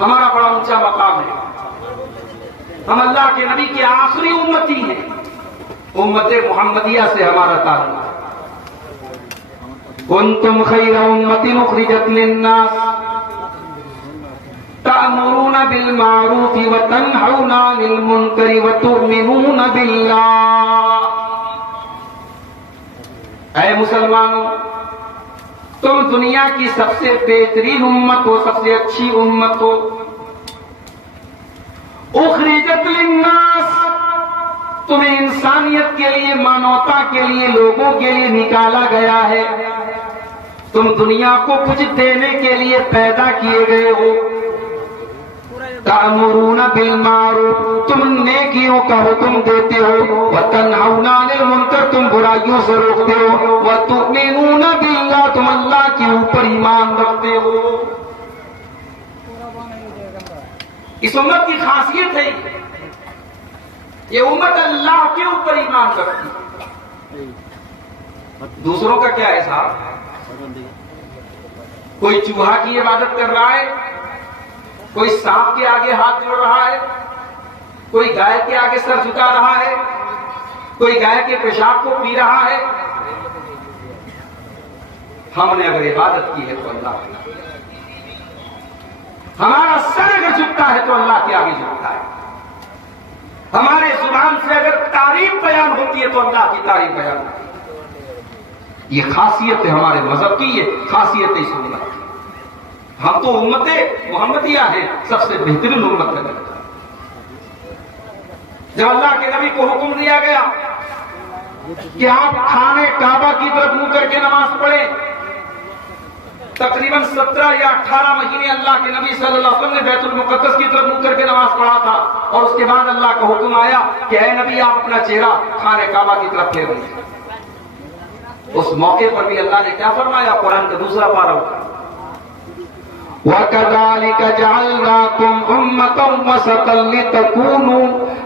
हमारा बड़ा ऊंचा मकाम है। हम अल्लाह के नबी के आखिरी उम्मती हैं। उम्मत मुहम्मदिया से हमारा ताल्लुक। कुंतुम खैरा उम्मतिन उखरिजत लिन्नास तअमुरूना बिल मारूफि व तन्हौना अनिल मुनकरि व तु'मिनूना बिल्लाह। ऐ मुसलमानों, तुम दुनिया की सबसे बेहतरीन उम्मत हो, सबसे अच्छी उम्मत हो। उखरिजत लिन्नास, तुम्हें इंसानियत के लिए, मानवता के लिए, लोगों के लिए निकाला गया है। तुम दुनिया को कुछ देने के लिए पैदा किए गए हो। तामुरूना बिल मारूफ, तुम नेकियों का हुक्म देते हो। व तन्हौना अनिल मुनकर, तुम बुराइयों से रोकते हो। व तु'मिनूना बिल्लाह, तुम अल्लाह के ऊपर ईमान रखते हो। इस उम्मत की खासियत है, ये उम्मत अल्लाह के ऊपर ईमान रखती है। दूसरों का क्या है साहब? कोई चूहा की इबादत कर रहा है, कोई सांप के आगे हाथ जोड़ रहा है, कोई गाय के आगे सर झुका रहा है, कोई गाय के पेशाब को पी रहा है। हमने अगर इबादत की है तो अल्लाह की, हमारा सर अगर झुकता है तो अल्लाह के आगे झुकता है। हमारे जुबान से अगर तारीफ बयान होती है तो अल्लाह की तारीफ बयान होती है। ये खासियत है हमारे मजहब की, ये खासियत है इस उम्मत की। हम तो उम्मते मुहम्मदिया हैं, सबसे बेहतरीन उम्मत है। जब अल्लाह के नबी को हुक्म दिया गया कि आप खाने काबा की तरफ मुंह करके नमाज पढ़े, तकरीबन 17 या 18 महीने अल्लाह के नबी सल्लल्लाहु अलैहि वसल्लम ने बैतुल मुक़द्दस की तरफ मुंह करके नमाज पढ़ा था। और उसके बाद अल्लाह का हुक्म आया कि ऐ नबी, आप अपना चेहरा खाने काबा की तरफ फेर दीजिए। उस मौके पर भी अल्लाह ने क्या फरमाया? कुरान का दूसरा पारा, वकज़ालिक जअलनाकुम उम्मतन वसतन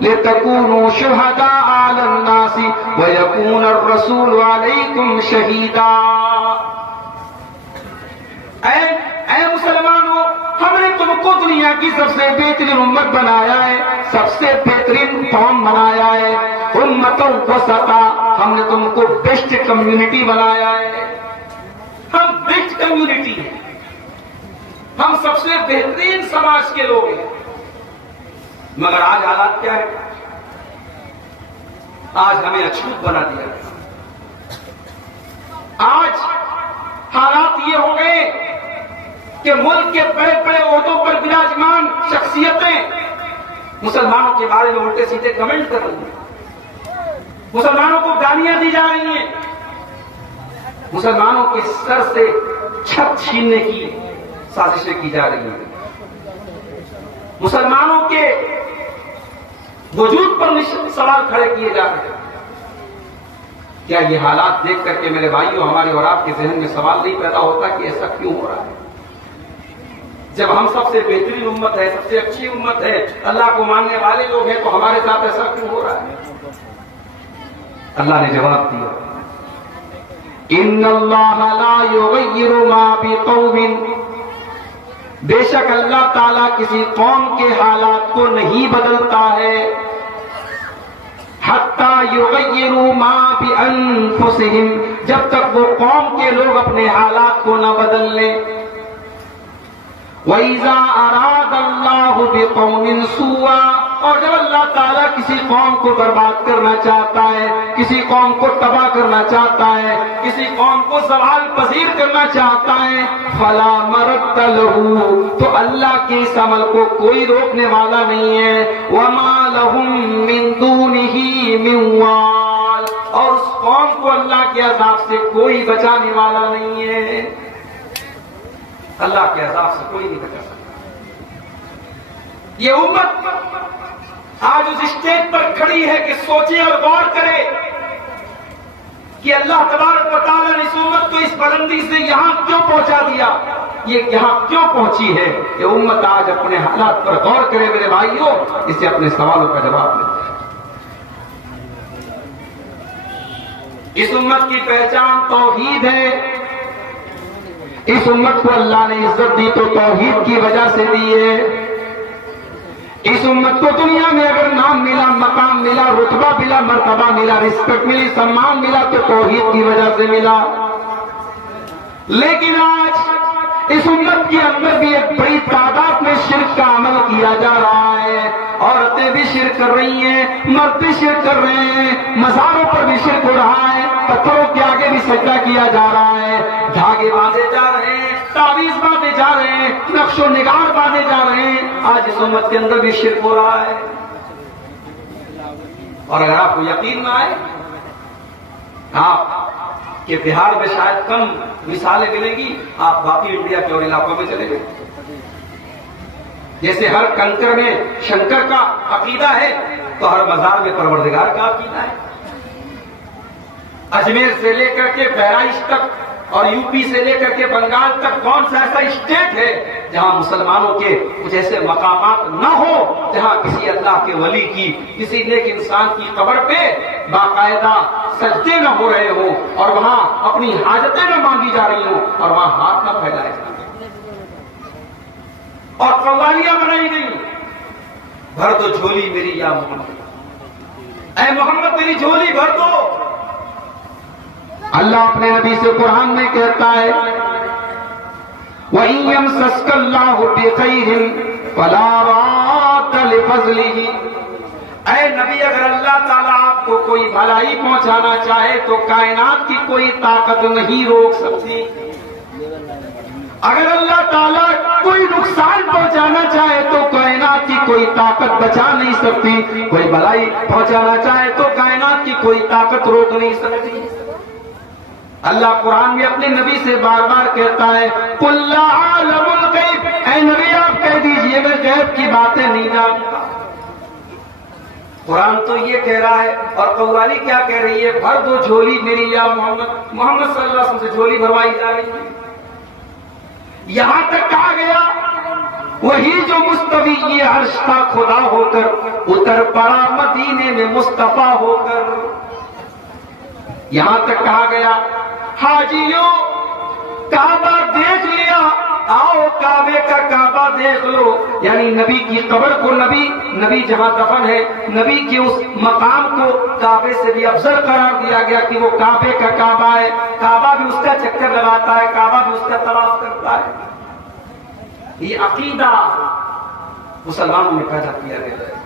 लितकूनू शुहदाअ अलन नासी व यकून अर्रसूलु अलैकुम शहीदा। ऐ मुसलमानों, हमने तुमको दुनिया की सबसे बेहतरीन उम्मत बनाया है, सबसे बेहतरीन कौम बनाया है। उम्मतों वसता, हमने तुमको बेस्ट कम्युनिटी बनाया है। हम बेस्ट कम्युनिटी हैं, हम सबसे बेहतरीन समाज के लोग हैं। मगर आज हालात क्या है? आज हमें अछूत बना दिया। आज हालात ये हो गए कि मुल्क के बड़े बड़े ओहदों पर विराजमान शख्सियतें मुसलमानों के बारे में उल्टे सीधे कमेंट कर रही हैं, मुसलमानों को गालियां दी जा रही हैं, मुसलमानों के सर से छत छीनने की साजिशें की जा रही हैं, मुसलमानों के वजूद पर सवाल खड़े किए जा रहे हैं। क्या ये हालात देख करके मेरे भाइयों, हमारे और आपके जहन में सवाल नहीं पैदा होता कि ऐसा क्यों हो रहा है? जब हम सबसे बेहतरीन उम्मत है, सबसे अच्छी उम्मत है, अल्लाह को मानने वाले लोग हैं, तो हमारे साथ ऐसा क्यों हो रहा है? अल्लाह ने जवाब दिया, इन्नल्लाह ला युगय्यिरु मा बिक़ौमिन, बेशक अल्लाह ताला किसी कौम के हालात को नहीं बदलता है, हत्ता युगय्यिरु मा बिअन्फुसिहिम, जब तक वो कौम के लोग अपने हालात को न बदल लें। वइज़ा अरादल्लाहु बिक़ौमिन सूआ, और जब अल्लाह ताला किसी कौम को बर्बाद करना चाहता है, किसी कौम को तबाह करना चाहता है, किसी कौम को ज़वाल पज़ीर करना चाहता है, फला मरद्द लहू, तो अल्लाह के इस अमल को कोई रोकने वाला नहीं है। वमा लहुम मिन दूनिही मिन वाल, और उस कौम को अल्लाह के अज़ाब से कोई बचाने वाला नहीं है। अल्लाह के अज़ाब से कोई नहीं बचा सकता। ये उम्मत आज उस स्टेज पर खड़ी है कि सोचे और गौर करे कि अल्लाह तबारक व तआला ने इस उम्मत को इस बुलंदी से यहां क्यों पहुंचा दिया, ये यहां क्यों पहुंची है। ये उम्मत आज अपने हालात पर गौर करे मेरे भाइयों, इससे अपने सवालों का जवाब मिलता है। इस उम्मत की पहचान तौहीद है। इस उम्मत को अल्लाह ने इज्जत दी तो तौहीद की वजह से दी है। इस उम्मत को दुनिया में अगर नाम मिला, मकाम मिला, रुतबा मिला, मर्तबा मिला, रिस्पेक्ट मिली, सम्मान मिला तो तौहीद की वजह से मिला। लेकिन आज इस उम्मत के अंदर भी एक बड़ी तादाद में शिर्क का अमल किया जा रहा है। औरतें भी शिर्क कर रही हैं, मर्द भी शिर्क कर रहे हैं, मज़ारों पर भी शिर्क हो रहा है, पत्थरों के आगे भी सजदा किया जा रहा है, धागे बांधे जा रहे हैं, तावीज बांधे जा रहे हैं, नक्शो निगार बांधे जा रहे हैं। आज इस उम्मत के अंदर भी शिर्क हो रहा है। और अगर आपको यकीन ना आए, आप कि बिहार में शायद कम मिसालें मिलेंगी, आप बाकी इंडिया के और इलाकों में चले गए। जैसे हर कंकर में शंकर का अकीदा है तो हर बाजार में परवरदिगार का अकीदा है। अजमेर से लेकर के बहराइच तक और यूपी से लेकर के बंगाल तक कौन सा ऐसा स्टेट है जहां मुसलमानों के कुछ ऐसे मकामात न हो जहां किसी अल्लाह के वली की, किसी नेक इंसान की कब्र पे बाकायदा सजदे न हो रहे हो और वहां अपनी हाजतें न मांगी जा रही हो और वहां हाथ न फैलाए जा रहे और कव्वालियां बनाई गई, भर दो झोली मेरी या मोहम्मद, ऐ मोहम्मद मेरी झोली भर दो। अल्लाह अपने नबी से कुरान में कहता है, वहीं यमसस्कल्लाहु बिखैरिन फला राद्द लिफज़लिही। ऐ नबी, अगर अल्लाह ताला आपको कोई भलाई पहुंचाना चाहे तो कायनात की कोई ताकत नहीं रोक सकती। अगर अल्लाह ताला कोई नुकसान पहुंचाना चाहे तो कायनात की कोई ताकत बचा नहीं सकती। कोई भलाई पहुंचाना चाहे तो कायनात की कोई ताकत रोक नहीं सकती। अल्लाह कुरान में अपने नबी से बार बार कहता है, कुल ला आलमुल गैब, ऐ नबी आप कह दीजिए मैं गैब की बातें नहीं जानता। कुरान तो ये कह रहा है और कव्वाली क्या कह रही है, भर दो झोली मेरी या मोहम्मद, मोहम्मद सल्लल्लाहु अलैहि वसल्लम से झोली भरवाई जा रही है। यहां तक कहा गया, वही जो मुस्तवी ये अर्श का खुदा होकर उतर पड़ा मदीने में मुस्तफा होकर। यहां तक कहा गया, हाजियों काबा देख लिया, आओ काबे का काबा देख लो। यानी नबी की कब्र को, नबी जहां दफन है, नबी के उस मकाम को काबे से भी अफजल करार दिया गया कि वो काबे का काबा है। काबा भी उसका चक्कर लगाता है, काबा भी उसका तवाफ करता है। ये अकीदा मुसलमानों में पैदा किया गया है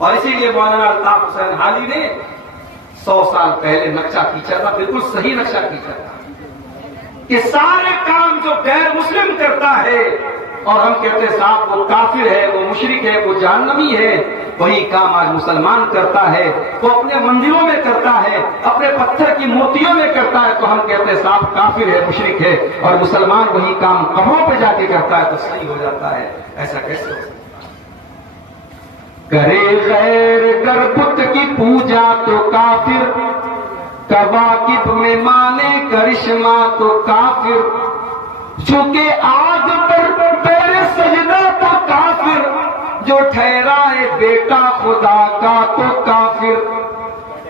और इसीलिए मौलाना अल्ताफ हुसैन हाली ने 100 साल पहले नक्शा खींचा था, बिल्कुल सही नक्शा खींचा था कि सारे काम जो गैर मुस्लिम करता है और हम कहते हैं साहब वो काफिर है, वो मुशरिक है, वो जहन्नमी है, वही काम आज मुसलमान करता है। वो अपने मंदिरों में करता है, अपने पत्थर की मूर्तियों में करता है, तो हम कहते हैं साहब काफिर है, मुशरिक है। और मुसलमान वही काम कब्रों पे जाके करता है तो सही हो जाता है। ऐसा कैसे हो सकता है? करे खैर कर बुत की पूजा तो काफिर, कवाकिब में माने करिश्मा तो काफिर, झुके आग पर तेरे सजदा तो काफिर, जो ठहराए बेटा खुदा का तो काफिर।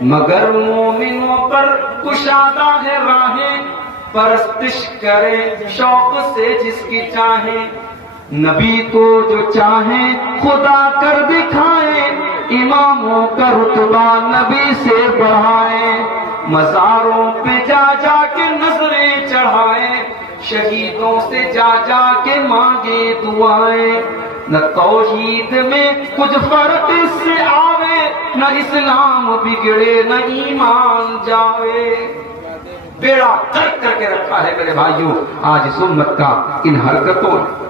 मगर मोमिनों पर कुशादा है राहें, परस्तिश करे शौक से जिसकी चाहे। नबी तो जो चाहे खुदा कर दिखाए, इमामों का रुतबा नबी से बढ़ाए। मज़ारों पे जा जा के नजरें चढ़ाए, शहीदों से जा जा के मांगे दुआएं। न तौहीद में कुछ फर्क इससे आवे, न इस्लाम बिगड़े न ईमान जावे। बेड़ा गर्क करके रखा है मेरे भाइयों आज इस उम्मत का इन हरकतों ने।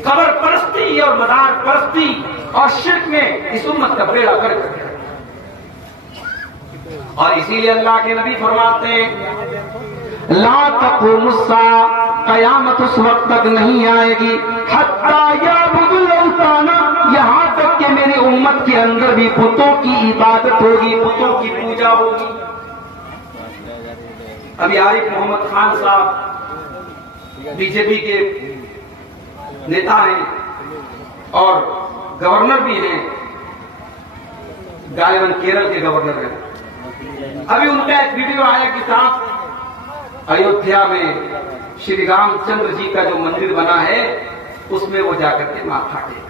कब्र परस्ती और मदार परस्ती और शिर्क में इस उम्मत का बेड़ा गर्क करके रखा। और इसीलिए अल्लाह के नबी फरमाते हैं, ला तक़ूमुस्सा, कयामत उस वक्त तक नहीं आएगी, हत्ता याबुदुल औताना, यहां तक कि मेरी उम्मत के अंदर भी बुतों की इबादत होगी, बुतों की पूजा होगी। अभी आरिफ मोहम्मद खान साहब बीजेपी के नेता हैं और गवर्नर भी हैं, गालिबन केरल के गवर्नर हैं। अभी उनका एक वीडियो आया कि साहब अयोध्या में श्री रामचंद्र जी का जो मंदिर बना है उसमें वो जाकर के माथा टेक।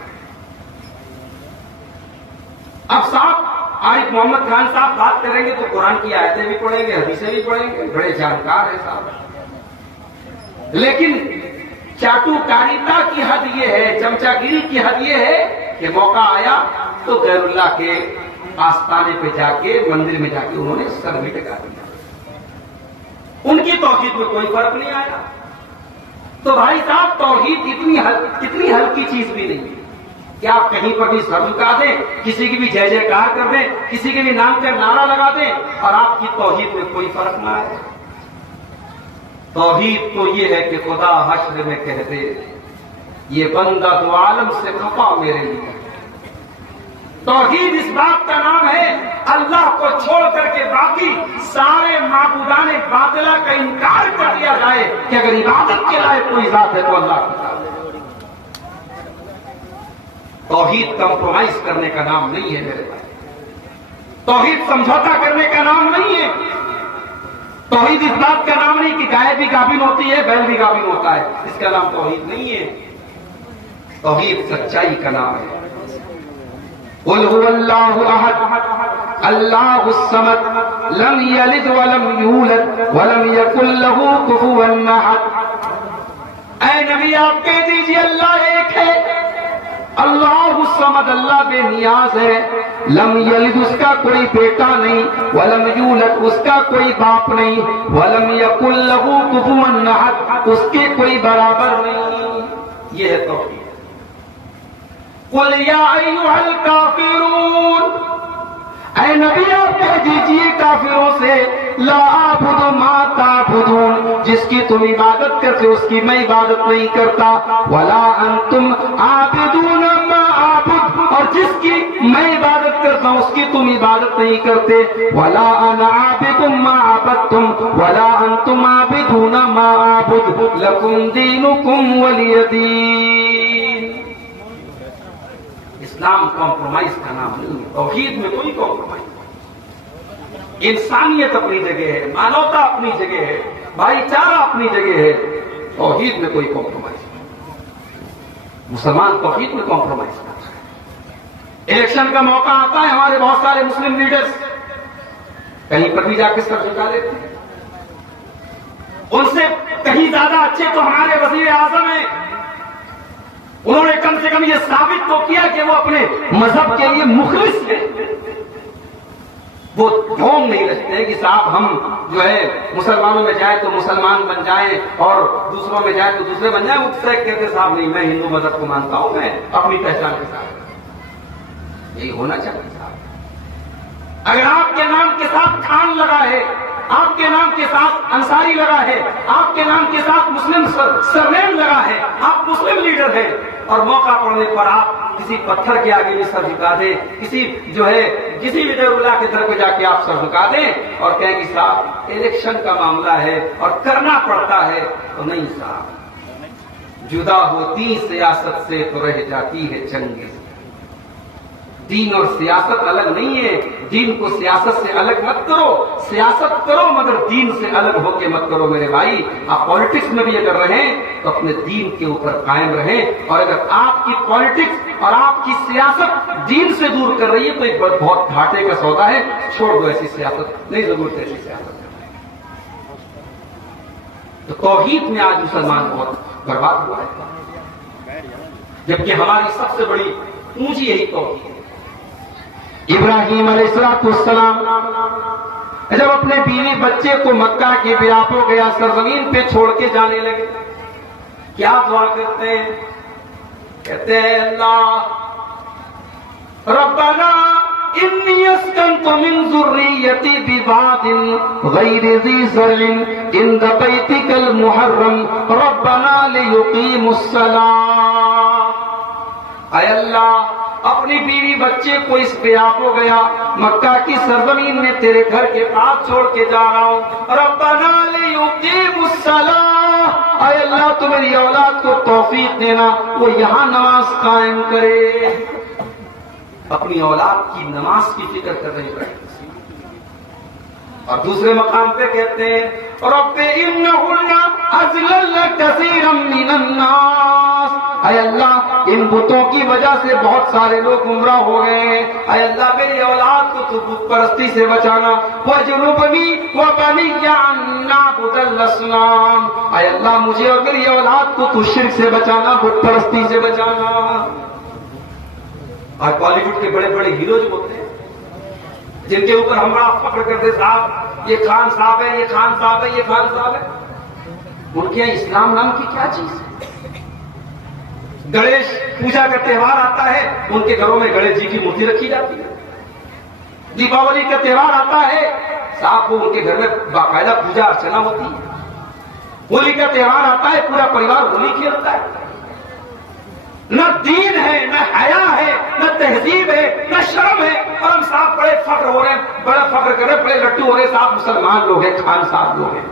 अब साहब आरिफ मोहम्मद खान साहब बात करेंगे तो कुरान की आयतें भी पढ़ेंगे, हदीसें भी पढ़ेंगे, बड़े जानकार है साहब। लेकिन चाटुकारिता की हद ये है, चमचागिरी की हद ये है कि मौका आया तो गैरुल्लाह के आस्थाने पे जाके, मंदिर में जाके उन्होंने सर भी टिका दिया। उनकी तौहीद में कोई फर्क नहीं आया। तो भाई साहब तौहीद इतनी हल्की चीज भी नहीं है कि आप कहीं पर भी सर झुका दें, किसी की भी जय जयकार कर दें, किसी के भी नाम का नारा लगा दें और आपकी तौहीद में कोई फर्क ना आए। तौहीद तो ये है कि खुदा हश्र में कह दे, ये बंदा दो आलम से खफा मेरे लिए। तौहीद इस बात का नाम है अल्लाह को छोड़ करके बाकी सारे माबूदाने बातिला का इनकार कर दिया जाए कि अगर इबादत के लायक कोई जात है तो अल्लाह की जात है। तौहीद कंप्रोमाइज करने का नाम नहीं है मेरे भाई। तौहीद समझौता करने का नाम नहीं है। तौहीद इस बात का नाम नहीं कि गाय भी गाभिन होती है, बैल भी गाभिन होता है, इसका नाम तौहीद नहीं है। तौहीद सच्चाई का नाम है। कुल हुवल्लाहु अहद अल्लाहुस समद लम यलिद वलम यूलद वलम यकुल लहू कुफुवन अहद। ऐ नबी आप कह दीजिए अल्लाह एक है, अल्लाहुस समद अल्लाह बेनियाज है, लम यलिद उसका कोई बेटा नहीं, वलम यूलद उसका कोई बाप नहीं, वलम यकुल लहू कुफुवन अहद उसके कोई बराबर नहीं। यह है तौहीद। कुल या अय्युहल काफिरून, ऐ नबी आप कह दीजिए काफिरों से, ला आबुदु मा ताबुदून, जिसकी तुम इबादत करते हो उसकी मैं इबादत नहीं करता, वला अंतुम आबिदून मा आबुद, और जिसकी मैं इबादत करता हूं उसकी तुम इबादत नहीं करते, वला अना आबिदुम मा अबदतुम वला अंतुम आबिदून मा आबुद लकुम दीनुकुम वलिय दीन। इस्लाम कॉम्प्रोमाइज का नाम नहीं है। तौहीद में कोई कॉम्प्रोमाइज नहीं। इंसानियत अपनी जगह है, मानवता अपनी जगह है, भाईचारा अपनी जगह है। तौहीद में कोई कॉम्प्रोमाइज नहीं। मुसलमान तौहीद में कॉम्प्रोमाइज कर रहे हैं। इलेक्शन का मौका आता है, हमारे बहुत सारे मुस्लिम लीडर्स कहीं पर भी जाकर सर झुका लेते हैं। उनसे कहीं ज्यादा अच्छे तो हमारे वजीर आजम हैं। उन्होंने कम से कम ये साबित तो किया कि वो अपने मजहब के लिए मुखलिस है। वो ढोंग नहीं रखते हैं कि साहब हम जो है मुसलमानों में जाए तो मुसलमान बन जाएं और दूसरों में जाए तो दूसरे बन जाएं। वो कहते साहब नहीं, मैं हिंदू मजहब को मानता हूं, मैं अपनी पहचान के साथ। यही होना चाहिए साहब। अगर आपके नाम के साथ खान लगा है, आपके नाम के साथ अंसारी लगा है, आपके नाम के साथ मुस्लिम सरनेम लगा है, आप मुस्लिम लीडर हैं और मौका पड़ने पर आप किसी पत्थर के आगे भी सर झुका दें, किसी जो है किसी भी गैरुल्लाह के दर पे जाके आप सर झुका दें और कहें कि साहब इलेक्शन का मामला है और करना पड़ता है, तो नहीं साहब, जुदा होती सियासत से तो रह जाती है जंग। दीन और सियासत अलग नहीं है। दीन को सियासत से अलग मत करो, सियासत करो मगर दीन से अलग होके मत करो मेरे भाई। आप पॉलिटिक्स में भी अगर रहें तो अपने दीन के ऊपर कायम रहें, और अगर आपकी पॉलिटिक्स और आपकी सियासत दीन से दूर कर रही है तो एक बहुत घाटे का सौदा है। छोड़ दो ऐसी सियासत, नहीं जरूरत ऐसी सियासत। तो तौहीद में आज मुसलमान बहुत बर्बाद हुआ है, जबकि हमारी सबसे बड़ी पूंजी यही तौहीद है। इब्राहिम अलैहिस्सलाम जब अपने बीवी बच्चे को मक्का के बिरापो गया सरजमीन पे छोड़ के जाने लगे, क्या दुआ करते हैं? कहते हैं अल्लाह रब्बना इन्नी अस्कनतु मिन ज़ुर्रिय्यती बिवादिन गैरि ज़ी ज़र्इन इंद बैतिकल मुहर्रम रब्बना लियुक़ीमुस्सलाह। ऐ अल्लाह अपनी बीवी बच्चे को इस बिराप हो गया, मक्का की सरजमीन में तेरे घर के पास छोड़ के जा रहा हूं, रब्बना लियुक़ीमुस्सलाह। ऐ अल्लाह तू मेरी औलाद को तौफीक देना, वो यहां नमाज कायम करे। अपनी औलाद की नमाज की फिक्र कर रहे हैं। और दूसरे मकाम पे कहते हैं रब्बे इन्नहुन्ना अज़लल्न कसीरम मिनन नास। अय अल्लाह इन बुतों की वजह से बहुत सारे लोग गुमराह हो गए हैं। अय अल्लाह मेरी औलाद को तू बुत परस्ती से बचाना। वजुनुबनी व बनिया अन्ना बुदल असनाम। अय अल्लाह मुझे और मेरी औलाद को तू शिर्क से बचाना, बुत परस्ती से बचाना। आज बॉलीवुड के बड़े बड़े हीरो जो होते हैं, जिनके ऊपर हम बड़ा फख्र करते, साहब ये खान साहब है, ये खान साहब है, ये खान साहब है, उनके यहाँ इस्लाम नाम की क्या चीज है? गणेश पूजा का त्योहार आता है, उनके घरों में गणेश जी की मूर्ति रखी जाती है। दीपावली का त्योहार आता है, साहब को उनके घर में बाकायदा पूजा अर्चना होती है। होली का त्योहार आता है, पूरा परिवार होली खेलता है। न दीन है, न हया है, न तहजीब है, न शर्म है, और हम साहब बड़े फख्र हो रहे हैं, बड़ा फख्र कर रहे हैं, बड़े लट्टू हो रहे हैं, साहब मुसलमान लोग हैं, खान साहब लोग हैं।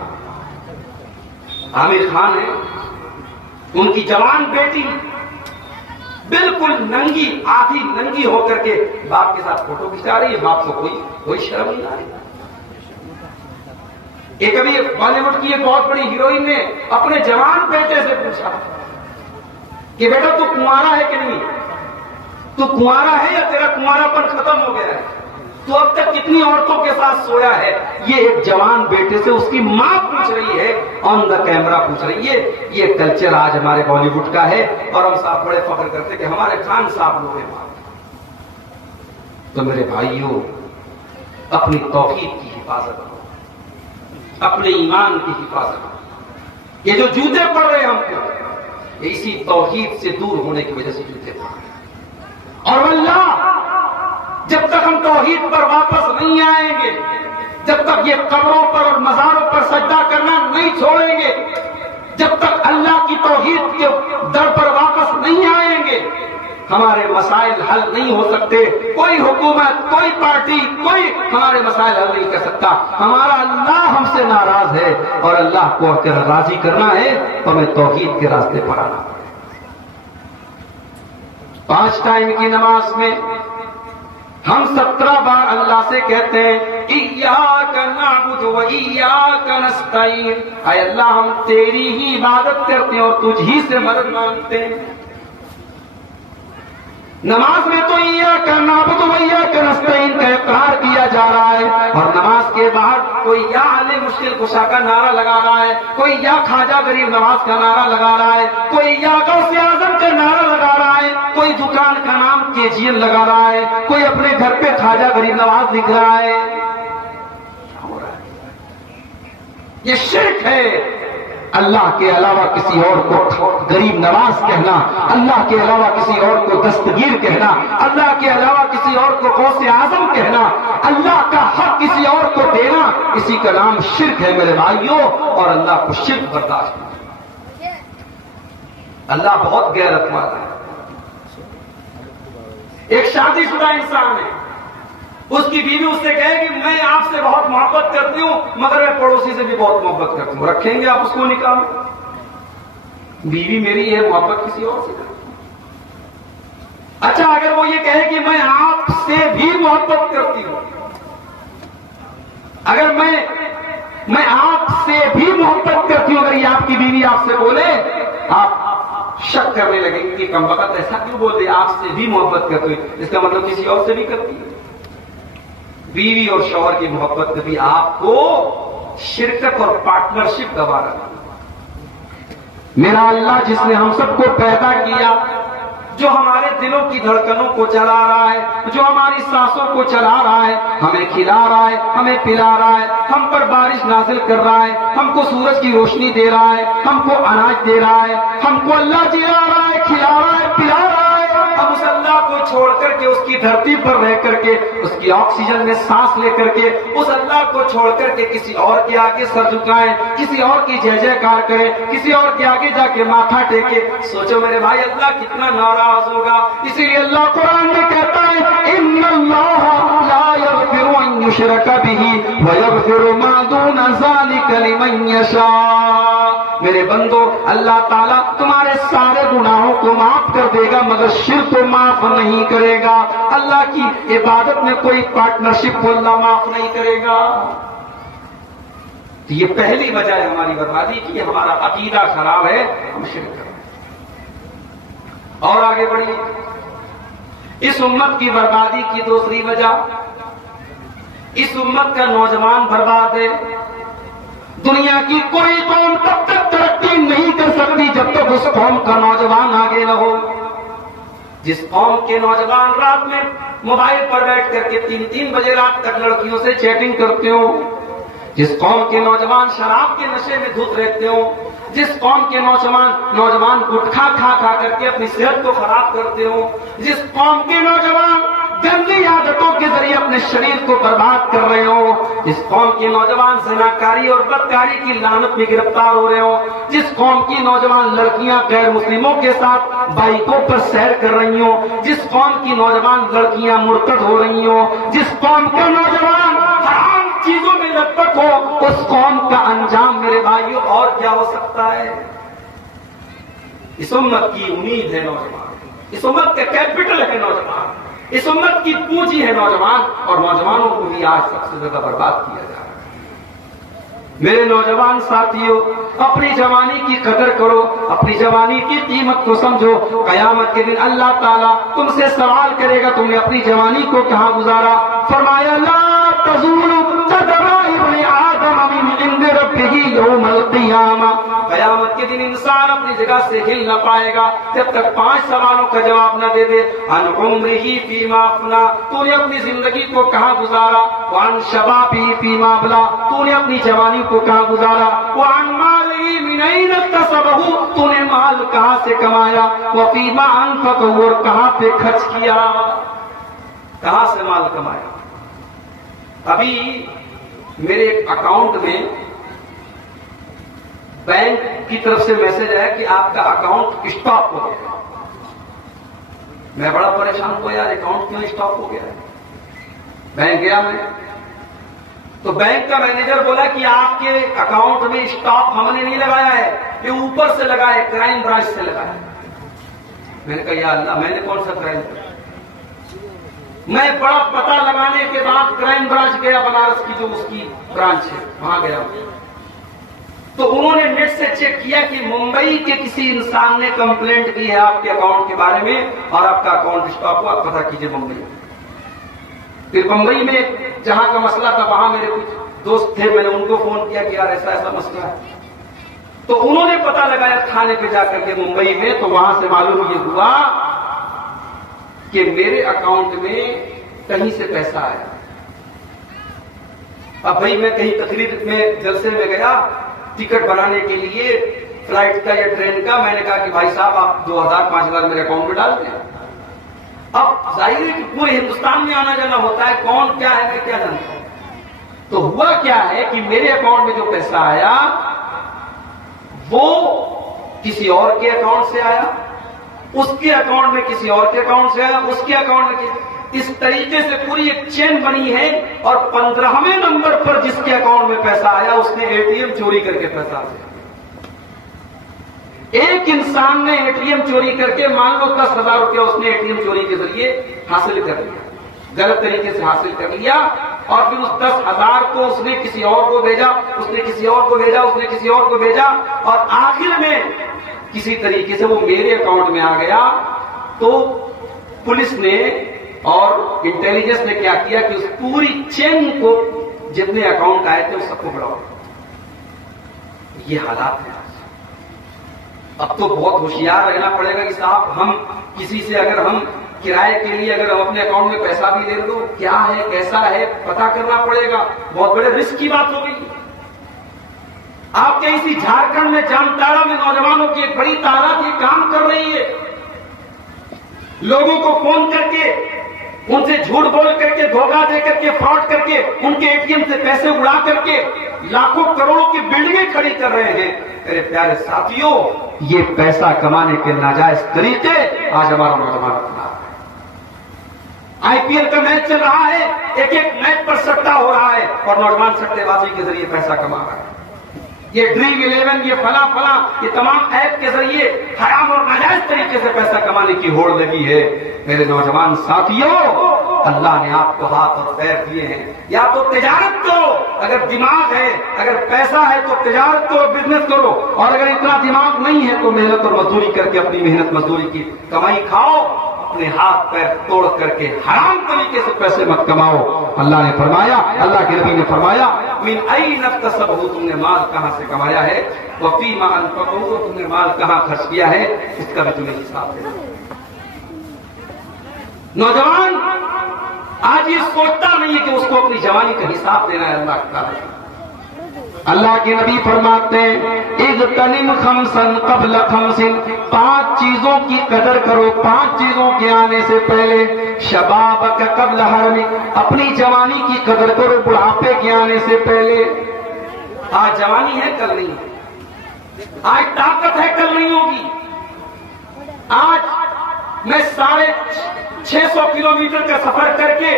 आमिर खान है, उनकी जवान बेटी बिल्कुल नंगी, आधी नंगी होकर के बाप के साथ फोटो खिंचा रही है। बाप को कोई शर्म नहीं आ रही। एक कभी बॉलीवुड की एक बहुत बड़ी हीरोइन ने अपने जवान बेटे से पूछा कि बेटा तू कुंवारा है कि नहीं, तू कुंवारा है या तेरा कुंवारापन खत्म हो गया है, तू अब तक कितनी औरतों के साथ सोया है। ये एक जवान बेटे से उसकी मां पूछ रही है, ऑन द कैमरा पूछ रही है। ये कल्चर आज हमारे बॉलीवुड का है, और हम साहब बड़े फख्र करते कि हमारे खान साहब लोग हैं। तो मेरे भाइयों, अपनी तौहीद की हिफाजत करो, अपने ईमान की हिफाजत करो। ये जो जूते पड़ रहे हैं हमको, इसी तौहीद से दूर होने की वजह से जूते पड़ रहे हैं। और अल्लाह जब तक हम तौहीद पर वापस नहीं आएंगे, जब तक ये कब्रों पर और मज़ारों पर सजदा करना नहीं छोड़ेंगे, जब तक अल्लाह की तौहीद के दर पर वापस नहीं आएंगे, हमारे मसाइल हल नहीं हो सकते। कोई हुकूमत, कोई पार्टी, कोई हमारे मसाइल हल नहीं कर सकता। हमारा अल्लाह हमसे नाराज है, और अल्लाह को अगर राजी करना है तो हमें तौहीद के रास्ते पर आना पड़ेगा। 5 टाइम की नमाज में हम 17 बार अल्लाह से कहते हैं इय्याका नअबुदु व इय्याका नस्तईन। ऐ अल्लाह हम तेरी ही इबादत करते हैं और तुझ ही से मदद मांगते हैं। नमाज में तो इय्याका नअबुदु व इय्याका नस्तईन का इकरार किया जा रहा है, और नमाज के बाहर कोई या अली मुश्किल कुशा का नारा लगा रहा है, कोई या खाजा गरीब नवाज का नारा लगा रहा है, कोई या गौसे आजम का नारा लगा रहा है, कोई दुकान का नाम केजीएल लगा रहा है, कोई अपने घर पे खाजा गरीब नवाज लिख रहा है। क्या हो रहा है? ये शिर्क है। अल्लाह के अलावा किसी और को गरीब नवाज कहना, अल्लाह के अलावा किसी और को दस्तगीर कहना, अल्लाह के अलावा किसी और को गौसे आजम कहना, अल्लाह का हक किसी और को देना, इसी का नाम शिर्क है मेरे भाइयों। और अल्लाह को शिर्क बर्दाश्त नहीं। अल्लाह बहुत गैरतमंद है। एक शादीशुदा इंसान है, उसकी बीवी उससे कहे कि मैं आपसे बहुत मोहब्बत करती हूं, मगर मैं पड़ोसी से भी बहुत मोहब्बत करती हूं, रखेंगे आप उसको निकाह में? बीवी मेरी है, मोहब्बत किसी और से करती हूं। अच्छा, अगर वो ये कहे कि मैं आपसे भी मोहब्बत करती हूं, अगर मैं आपसे भी मोहब्बत करती हूं, अगर ये आपकी बीवी आपसे बोले, आप शक करने लगेंगे कि कम वक्त ऐसा क्यों बोल रही, आपसे भी मोहब्बत करती है, इसका मतलब किसी और से भी करती है। बीवी और शौहर की मोहब्बत कभी आपको शिरकत और पार्टनरशिप गवा रहा। मेरा अल्लाह जिसने हम सबको पैदा किया, जो हमारे दिलों की धड़कनों को चला रहा है, जो हमारी सांसों को चला रहा है, हमें खिला रहा है, हमें पिला रहा है, हम पर बारिश नाजिल कर रहा है, हमको सूरज की रोशनी दे रहा है, हमको अनाज दे रहा है, हमको अल्लाह जिला रहा है, खिला रहा है, पिला रहा है। हम उस अल्लाह को छोड़ करके, उसकी धरती पर रह करके, उसकी ऑक्सीजन में सांस लेकर के, उस अल्लाह को छोड़ करके किसी और के आगे सर झुकाएं, किसी और की जय जयकार करें, किसी और के आगे जाके माथा टेके। सोचो मेरे भाई, अल्लाह कितना नाराज होगा। इसीलिए अल्लाह कुरान में कहता है इन्नल्लाह ला यग़फिरु अन युशरका बिही व यग़फिरु मा दून ज़ालिका लिमन यशा। मेरे बंदो, अल्लाह ताला तुम्हारे सारे गुनाहों को माफ कर देगा, मगर शिर्क को माफ नहीं करेगा। अल्लाह की इबादत में कोई पार्टनरशिप को अल्लाह माफ नहीं करेगा। तो ये पहली वजह है हमारी बर्बादी की, हमारा अकीदा खराब है, हम शिर्क कर रहे हैं। और आगे बढ़िए। इस उम्मत की बर्बादी की दूसरी वजह, इस उम्मत का नौजवान बर्बाद है। दुनिया की कोई कौम तब तक तरक्की नहीं कर सकती जब तक उस कौम का नौजवान आगे न हो। जिस कौम के नौजवान रात में मोबाइल पर बैठ करके 3-3 बजे रात तक लड़कियों से चैटिंग करते हो, जिस कौम के नौजवान शराब के नशे में धुत रहते हो, जिस कौम के नौजवान गुटखा खा करके अपनी सेहत को खराब करते हो, जिस कौम के नौजवान गंदी आदतों के जरिए अपने शरीर को बर्बाद कर रहे हो, जिस कौम के नौजवान ज़िनाकारी और बदकारी की लानत में गिरफ्तार हो रहे हो, जिस कौम की नौजवान लड़कियां गैर मुस्लिमों के साथ बाइकों पर सैर कर रही हो, जिस कौम की नौजवान लड़कियां मुर्तद हो रही हो, जिस कौम का नौजवान हराम चीजों में लपट हो, उस कौम का अंजाम मेरे भाइयों और क्या हो सकता है। इस उम्मत की उम्मीद है नौजवान, इस उम्मत का कैपिटल है नौजवान, इस उम्मत की पूंजी है नौजवान, और नौजवानों को भी आज सबसे ज्यादा बर्बाद किया जा रहा है। मेरे नौजवान साथियों, अपनी जवानी की कदर करो, अपनी जवानी की कीमत को समझो। कयामत के दिन अल्लाह ताला तुमसे सवाल करेगा तुमने अपनी जवानी को कहां गुजारा। फरमाया ला तज़ूलु क़दमा इब्ने आदम मिन इंद रब्बिही यौमल क़ियामा। कयामत के दिन इंसान अपनी जगह से हिल न पाएगा जब तक 5 सवालों का जवाब न दे दे। अन उम्रिही फीमा अफना, तूने अपनी जिंदगी को कहां गुजारा। वन शबाबी फीमा अबला, तूने अपनी जवानी को कहां गुजारा। वन माली मिन ऐन इक्तसबहू, तूने माल कहां से कमाया। व फीमा अनफक़हू, और कहां पे खर्च किया, कहां से माल कमाया। अभी मेरे अकाउंट में बैंक की तरफ से मैसेज आया कि आपका अकाउंट स्टॉप हो गया। मैं बड़ा परेशान हुआ, यार अकाउंट क्यों स्टॉप हो गया है। बैंक गया मैं, तो बैंक का मैनेजर बोला कि आपके अकाउंट में स्टॉप हमने नहीं लगाया है, ये ऊपर से लगा है, क्राइम ब्रांच से लगा है। मैंने कहा या अल्लाह, मैंने कौन सा क्राइम, मैं बड़ा पता लगाने के बाद क्राइम ब्रांच गया, बनारस की जो उसकी ब्रांच है वहां गया, तो उन्होंने नेट से चेक किया कि मुंबई के किसी इंसान ने कंप्लेंट की है आपके अकाउंट के बारे में और आपका अकाउंट स्टॉप हुआ, पता कीजिए मुंबई। फिर मुंबई में जहां का मसला था वहां मेरे कुछ दोस्त थे, मैंने उनको फोन किया कि यार ऐसा ऐसा मसला है, तो उन्होंने पता लगाया थाने पे जाकर के मुंबई में, तो वहां से मालूम ये हुआ कि मेरे अकाउंट में कहीं से पैसा आया। अब भाई मैं कहीं तकरीर में जलसे में गया टिकट बनाने के लिए फ्लाइट का या ट्रेन का, मैंने कहा कि भाई साहब आप 2000-5000 मेरे अकाउंट में डाल दें। अब जाहिर है कि पूरे हिंदुस्तान में आना जाना होता है, कौन क्या है मैं क्या जानता हूं। तो हुआ क्या है कि मेरे अकाउंट में जो पैसा आया वो किसी और के अकाउंट से आया, उसके अकाउंट में किसी और के अकाउंट से आया, उसके अकाउंट में, इस तरीके से पूरी एक चेन बनी है। और 15वें नंबर पर जिसके अकाउंट में पैसा आया उसने एटीएम चोरी करके पैसा दिया। एक इंसान ने एटीएम चोरी करके मान लो 10,000 रुपया उसने एटीएम चोरी के जरिए हासिल कर लिया, गलत तरीके से हासिल कर लिया, और फिर उस 10,000 को उसने किसी और को भेजा, उसने किसी और को भेजा, उसने किसी और को भेजा, और आखिर में किसी तरीके से वो मेरे अकाउंट में आ गया। तो पुलिस ने और इंटेलिजेंस ने क्या किया कि उस पूरी चेन को, जितने अकाउंट आए थे उस सबको बढ़ाओ। ये हालात है। अब तो बहुत होशियार रहना पड़ेगा कि साहब हम किसी से अगर हम किराए के लिए अगर हम अपने अकाउंट में पैसा भी दे दो, क्या है कैसा है पता करना पड़ेगा, बहुत बड़े रिस्क की बात हो गई। आपके इसी झारखंड में जामताड़ा में नौजवानों की एक बड़ी तादाद ये काम कर रही है, लोगों को फोन करके उनसे झूठ बोल करके, धोखा दे करके, फ्रॉड करके, उनके एटीएम से पैसे उड़ा करके लाखों करोड़ों की बिल्डिंगें खड़ी कर रहे हैं। मेरे प्यारे साथियों, ये पैसा कमाने के नाजायज तरीके आज हमारा नौजवान अपना रहा है। आईपीएल का मैच चल रहा है, एक एक मैच पर सट्टा हो रहा है और नौजवान सट्टेबाजी के जरिए पैसा कमा रहा है। ये ड्रीम 11, ये फला फला, ये तमाम ऐप के जरिए हराम और नाजायज तरीके से पैसा कमाने की होड़ लगी है। मेरे नौजवान साथियों, अल्लाह ने आपको हाथ और पैर दिए हैं, या तो तिजारत करो, अगर दिमाग है, अगर पैसा है तो तिजारत करो, बिजनेस करो, और अगर इतना दिमाग नहीं है तो मेहनत और मजदूरी करके अपनी मेहनत मजदूरी की कमाई खाओ। अपने हाथ पैर तोड़ करके हराम तरीके से पैसे मत कमाओ। अल्लाह ने फरमाया, अल्लाह के नबी ने फरमाया, मिन ऐन इक्तसबहु, तुमने माल कहां से कमाया है, व फीमा अनफक़हु, तुमने माल कहां खर्च किया है, इसका भी तुम्हें हिसाब देना। नौजवान आज ये सोचता नहीं है कि उसको अपनी जवानी का हिसाब देना है। अल्लाह के नबी फरमाते हैं, इज़्तनिम खमसन क़ब्ल खमसिन, 5 चीजों की कदर करो 5 चीजों के आने से पहले। शबाबक क़ब्ल हरमिक, अपनी जवानी की कदर करो बुढ़ापे के आने से पहले। आज जवानी है, कल नहीं, आज ताकत है, कल नहीं होगी। आज मैं 650 किलोमीटर का सफर करके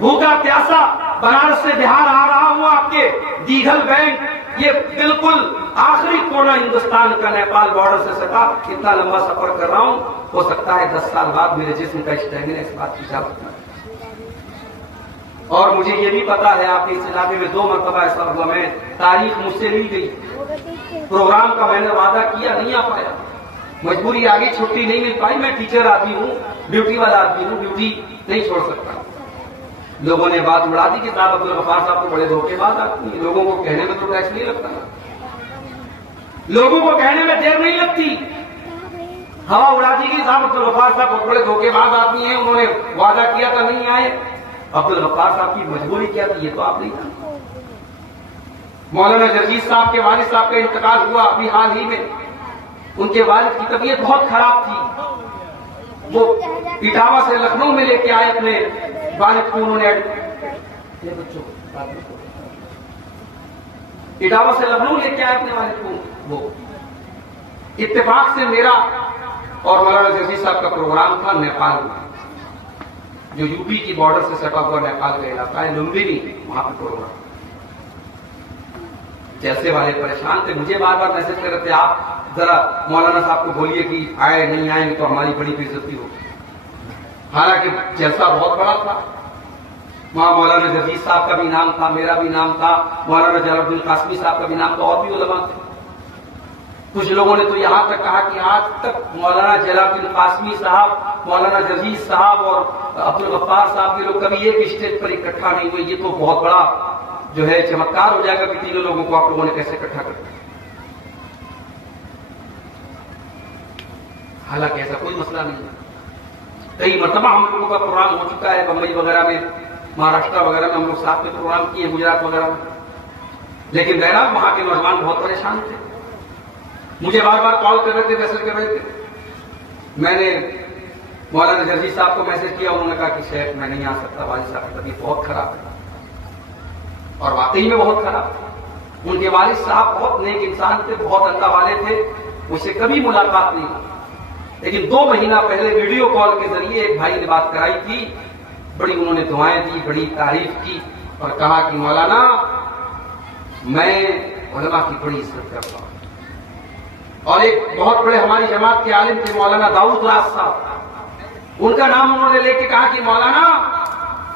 भूखा प्यासा बनारस से बिहार आ रहा हूं, आपके दीघल बैंक, ये बिल्कुल आखिरी कोना हिंदुस्तान का, नेपाल बॉर्डर से सटा, इतना लंबा सफर कर रहा हूं। हो सकता है 10 साल बाद मेरे जिस्म का स्टैमिना इस बात की जा सकता है। और मुझे ये भी पता है आपके इस इलाके में 2 मरतबा ऐसा हुआ, मैं तारीख मुझसे ली गई, प्रोग्राम का मैंने वादा किया, नहीं आ पाया, मजबूरी आगे, छुट्टी नहीं मिल पाई। मैं टीचर आदमी हूं, ड्यूटी वाला आदमी हूं, ड्यूटी नहीं छोड़ सकता। लोगों ने बात उड़ा दी कि साहब अब्दुल गफ्फार साहब को बड़े धोखेबाज आदमी है। लोगों को कहने में तो टैक्स नहीं लगता, लोगों को कहने में देर नहीं लगती, हवा उड़ा दी कि साहब अब्दुल गफ्फार साहब बहुत बड़े धोखेबाज आदमी है, उन्होंने वादा किया था नहीं आए। अब्दुल गफ्फार साहब की मजबूरी क्या थी ये तो आप नहीं जानते। मौलाना जर्जीज साहब के वालिद साहब का इंतकाल हुआ अभी हाल ही में। उनके वालिद की तबीयत बहुत खराब थी, वो इटावा से लखनऊ में लेके आए अपने वालिद को, उन्होंने इटावा से लखनऊ लेके आए अपने वालिद को। वो इत्तेफाक से मेरा और मौलाना जर्जीज साहब का प्रोग्राम था नेपाल में, जो यूपी की बॉर्डर से सटा हुआ नेपाल का इलाका है, लुम्बिनी, वहां पर प्रोग्राम। जैसे वाले परेशान थे, मुझे बार बार मैसेज कर रहे थे, आप जरा मौलाना साहब को बोलिए कि आए, नहीं आएंगे तो हमारी बड़ी बेइज्जती होगी। हालांकि जलसा बहुत बड़ा था, वहां मौलाना जर्जीज साहब का भी नाम था, मेरा भी नाम था, मौलाना जलालुद्दीन कासमी साहब का भी नाम था, और भी उलमा थे। कुछ लोगों ने तो यहां तक कहा कि आज तक मौलाना जलालुद्दीन कासमी साहब, मौलाना जर्जीज साहब और अब्दुल गफ्फार साहब के लोग कभी एक स्टेज पर इकट्ठा नहीं हुए। ये तो बहुत बड़ा जो है चमत्कार हो जाएगा कि तीनों लोगों को आप लोगों ने कैसे इकट्ठा कर दिया। हालांकि ऐसा कोई मसला नहीं है, कई मरतबा हम लोगों का प्रोग्राम हो चुका है, बम्बई वगैरह में, महाराष्ट्र वगैरह में हम लोग साथ में प्रोग्राम किए, गुजरात वगैरह में। लेकिन बहरहाल वहां के नौजवान बहुत परेशान थे, मुझे बार बार कॉल कर रहे थे, मैसेज कर रहे थे। मैंने मौलाना जर्जीज साहब को मैसेज किया, उन्होंने कहा कि शेख मैं नहीं आ सकता, वालिद साहब की तबीयत बहुत खराब है। और वाकई में बहुत खराब। उनके वालिद साहब बहुत नेक इंसान थे, बहुत अल्लाह वाले थे, मुझसे कभी मुलाकात नहीं हुई। लेकिन 2 महीना पहले वीडियो कॉल के जरिए एक भाई ने बात कराई थी, बड़ी उन्होंने दुआएं दी, बड़ी तारीफ की और कहा कि मौलाना मैं उलमा की बड़ी इज्जत करता हूं। और एक बहुत बड़े हमारी जमात के आलिम थे मौलाना दाऊद राज साहब, उनका नाम उन्होंने लेके कहा कि मौलाना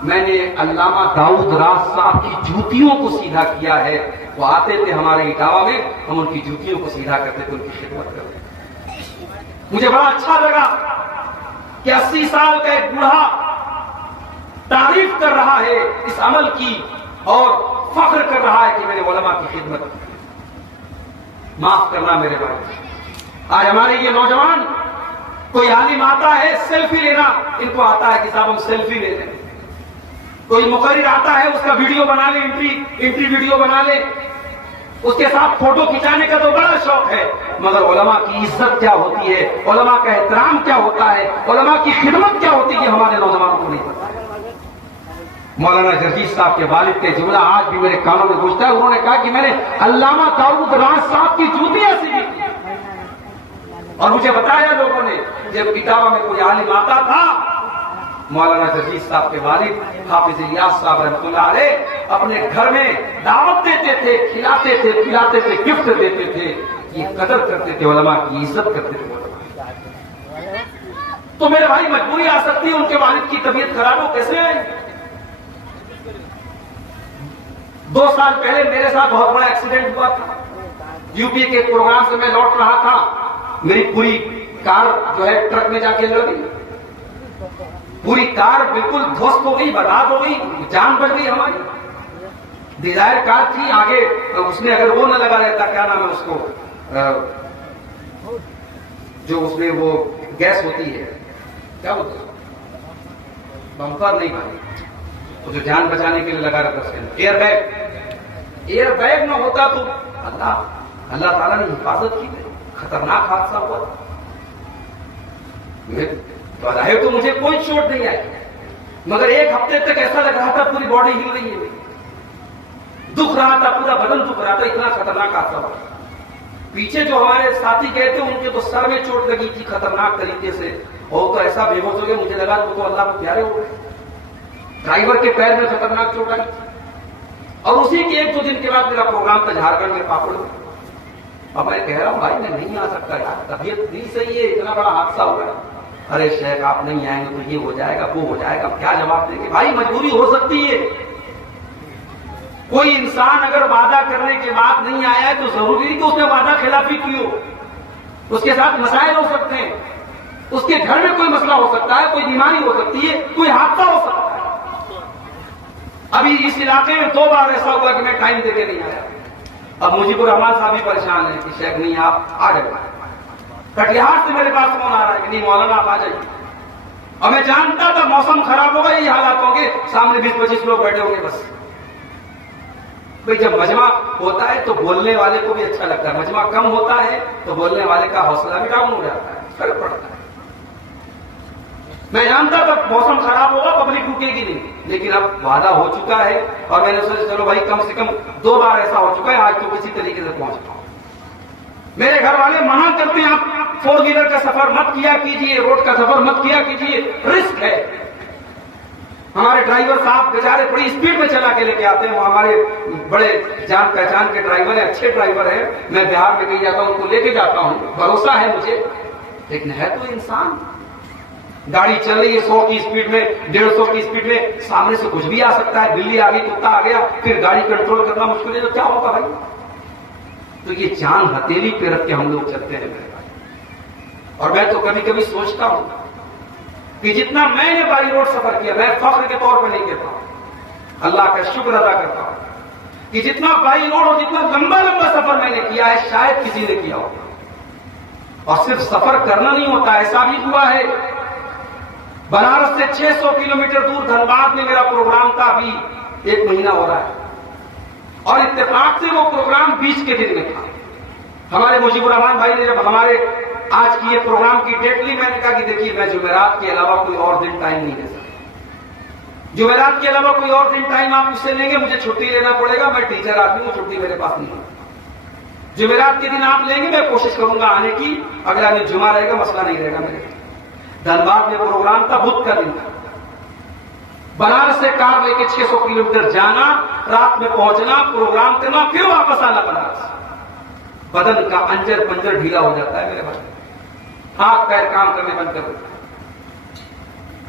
मैंने अल्लामा दाऊद राज साहब की जूतियों को सीधा किया है। वो आते थे हमारे इटावा में, हम उनकी जूतियों को सीधा करते थे, उनकी खिदमत करते थे। मुझे बड़ा अच्छा लगा कि 80 साल का एक बूढ़ा तारीफ कर रहा है इस अमल की और फख्र कर रहा है कि मैंने उलमा की खिदमत की। माफ करना मेरे भाई, आज हमारे ये नौजवान, कोई आलिम आता है सेल्फी लेना इनको आता है कि साहब हम सेल्फी ले लें, कोई मुकर्रिर आता है उसका वीडियो बना ले, एंट्री वीडियो बना ले, उसके साथ फोटो खिंचाने का तो बड़ा शौक है। मगर उलमा की इज्जत क्या होती है, उलमा का एहतराम क्या होता है, उलमा की खिदमत क्या होती है, हमारे नौजवानों को नहीं पता है। मौलाना जर्जीज साहब के वालिद के जुमला आज भी मेरे कानों में गूंजता है। उन्होंने कहा कि मैंने अल्लामा दाऊद राज साहब की जूतियां सीखी थी। और मुझे बताया लोगों ने, जब इटावा में कोई आलिम आता था, मौलाना जर्जीज साहब के वालिद हाफिज इलियास साहब रहमतुल्लाह अलैह अपने घर में दावत देते थे, खिलाते थे, पिलाते थे, गिफ्ट देते थे। ये कदर करते थे, उलमा की इज्जत करते थे। तो मेरे भाई मजबूरी आ सकती है, उनके वालिद की तबीयत खराब हो, कैसे आए? 2 साल पहले मेरे साथ बहुत बड़ा एक्सीडेंट हुआ था। यूपी के प्रोग्राम से मैं लौट रहा था, मेरी पूरी कार जो है ट्रक में जाके लग गई। पूरी कार बिल्कुल ध्वस्त हो गई, बर्बाद हो गई, जान बच गई हमारी। डिजायर कार थी, आगे उसने अगर वो न लगा रहता, क्या नाम है उसको, जो उसमें वो गैस होती है, क्या बोलते हैं, बम्पर नहीं भाई, वो जो जान बचाने के लिए लगा रहता उसके अंदर, एयर बैग न होता तो अल्लाह ताला ने हिफाजत की, खतरनाक हादसा हुआ। बधाई तो मुझे कोई चोट नहीं आई, मगर 1 हफ्ते तक ऐसा लग रहा था पूरी बॉडी हिल रही है, दुख रहा था, पूरा बदन दुख रहा था, इतना खतरनाक हादसा हुआ। पीछे जो हमारे साथी गए थे उनके तो सर में चोट लगी थी खतरनाक तरीके से, और तो ऐसा बेहोश हो गया, मुझे लगा वो तो अल्लाह को प्यारे हो गए। ड्राइवर के पैर में खतरनाक चोट आई, और उसी के 1-2 दिन के बाद मेरा प्रोग्राम था झारखंड में पापड़। अब मैं कह रहा हूं भाई मैं नहीं आ सकता यार, तबीयत नहीं सही है, इतना बड़ा हादसा हो गया। अरे शेख आप नहीं आएंगे तो ये हो जाएगा, वो हो जाएगा, क्या जवाब देंगे? भाई मजबूरी हो सकती है। कोई इंसान अगर वादा करने के बाद नहीं आया है तो जरूरी नहीं कि उसने वादा खिलाफी की हो, उसके साथ मसाइल हो सकते हैं, उसके घर में कोई मसला हो सकता है, कोई बीमारी हो सकती है, कोई हादसा हो सकता है। अभी इस इलाके में 2 बार ऐसा हुआ कि मैं टाइम देके नहीं आया। अब मुजीबुर रहमान साहब भी परेशान है कि शेख नहीं आप आ गए। कटिहार से मेरे पास फोन आ रहा है कि नहीं मौलाना आप आ जाइए। और मैं जानता था मौसम खराब होगा, यही हालात होंगे, सामने 20-25 लोग बैठे होंगे बस। भाई जब मजमा होता है तो बोलने वाले को भी अच्छा लगता है, मजमा कम होता है तो बोलने वाले का हौसला भी डाउन हो जाता है, फर्क पड़ता है। मैं जानता था मौसम खराब होगा, पब्लिक रुकेगी नहीं, लेकिन अब वादा हो चुका है और मैंने सोचा चलो भाई कम से कम 2 बार ऐसा हो चुका है, आज तो किसी तरीके से पहुंच पाऊं। मेरे घर वाले मना करते हैं आप 4 व्हीलर का सफर मत किया कीजिए, रोड का सफर मत किया कीजिए, रिस्क है। हमारे ड्राइवर साहब बेचारे बड़ी स्पीड में चला के लेके आते हैं, वो हमारे बड़े जान पहचान के ड्राइवर है, अच्छे ड्राइवर है। मैं बिहार में कहीं जाता हूं उनको लेके जाता हूं, भरोसा है मुझे, लेकिन है तो इंसान। गाड़ी चल रही है 100 की स्पीड में, 150 की स्पीड में, सामने से कुछ भी आ सकता है, बिल्ली आ गई, कुत्ता आ गया, फिर गाड़ी कंट्रोल करना मुश्किल है, तो क्या होगा भाई? तो ये जान हथेली पे रख के हम लोग चलते हैं मेरे भाई। और मैं तो कभी कभी सोचता हूं कि जितना मैंने बाई रोड सफर किया, मैं फख्र के तौर पर नहीं कहता हूं, अल्लाह का शुक्र अदा करता हूं कि जितना बाई रोड और जितना लंबा लंबा सफर मैंने किया है शायद किसी ने किया होगा। और सिर्फ सफर करना नहीं होता, ऐसा भी हुआ है बनारस से 600 किलोमीटर दूर धनबाद में मेरा प्रोग्राम था, अभी 1 महीना हो रहा है, और इत्तेफाक से वो प्रोग्राम 20 के दिन में था। हमारे मुजीबुर रहमान भाई ने जब हमारे आज की ये प्रोग्राम की डेट ली, मैंने कहा कि देखिए मैं जुमेरात के अलावा कोई और दिन टाइम नहीं ले सकता, जुमेरात के अलावा कोई और दिन टाइम आप मुझसे लेंगे मुझे छुट्टी लेना पड़ेगा, मैं टीचर आदमी हूं, छुट्टी मेरे पास नहीं है। जुमेरात के दिन आप लेंगे, मैं कोशिश करूंगा आने की, अगला दिन जुमा रहेगा, मसला नहीं रहेगा मेरे। धनबाद में प्रोग्राम था, बुध का दिन था, बनारस से कार लेके 600 किलोमीटर जाना, रात में पहुंचना, प्रोग्राम करना, फिर वापस आना बनारस। बदन का अंजर पंजर ढीला हो जाता है मेरे भाई, हाथ पैर काम करने बंद कर देता है।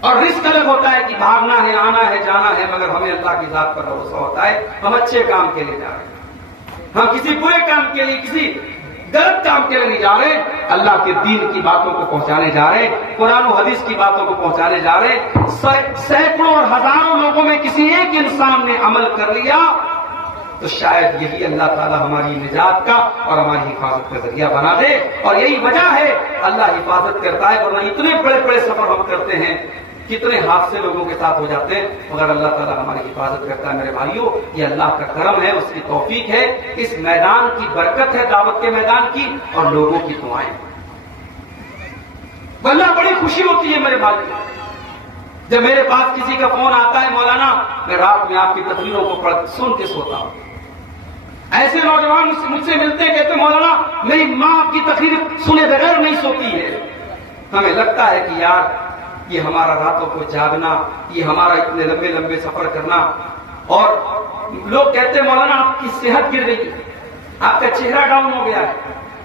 और रिस्क अलग होता है कि भागना है, आना है, जाना है, मगर हमें अल्लाह की जात पर भरोसा होता है, हम अच्छे काम के लिए जा रहे हैं, हम किसी बुरे काम के लिए, किसी गलत काम के लिए नहीं जा रहे, अल्लाह के दीन की बातों को पहुंचाने जा रहे, कुरान और हदीस की बातों को पहुंचाने जा रहे। सैकड़ों और हजारों लोगों में किसी एक इंसान ने अमल कर लिया तो शायद यही अल्लाह ताला हमारी निजात का और हमारी हिफाजत का जरिया बना दे। और यही वजह है अल्लाह हिफाजत करता है, वरना इतने बड़े बड़े सफर हम करते हैं, कितने हादसे लोगों के साथ हो जाते हैं, मगर अल्लाह ताला हमारी हिफाजत करता है। मेरे भाइयों, ये अल्लाह का करम है, उसकी तौफीक है, इस मैदान की बरकत है, दावत के मैदान की, और लोगों की दुआएं। वल्लाह बड़ी खुशी होती है मेरे भाई जब मेरे पास किसी का फोन आता है, मौलाना मैं रात में आपकी तकरीरों को सुन के सोता हूं। ऐसे नौजवान मुझसे मिलते हैं, कहते मौलाना मेरी मां आपकी तकरीर सुने बगैर नहीं सोती है। हमें लगता है कि यार ये हमारा रातों को जागना, ये हमारा इतने लंबे लंबे सफर करना। और लोग कहते हैं मौलाना आपकी सेहत गिर गई, आपका चेहरा डाउन हो गया है,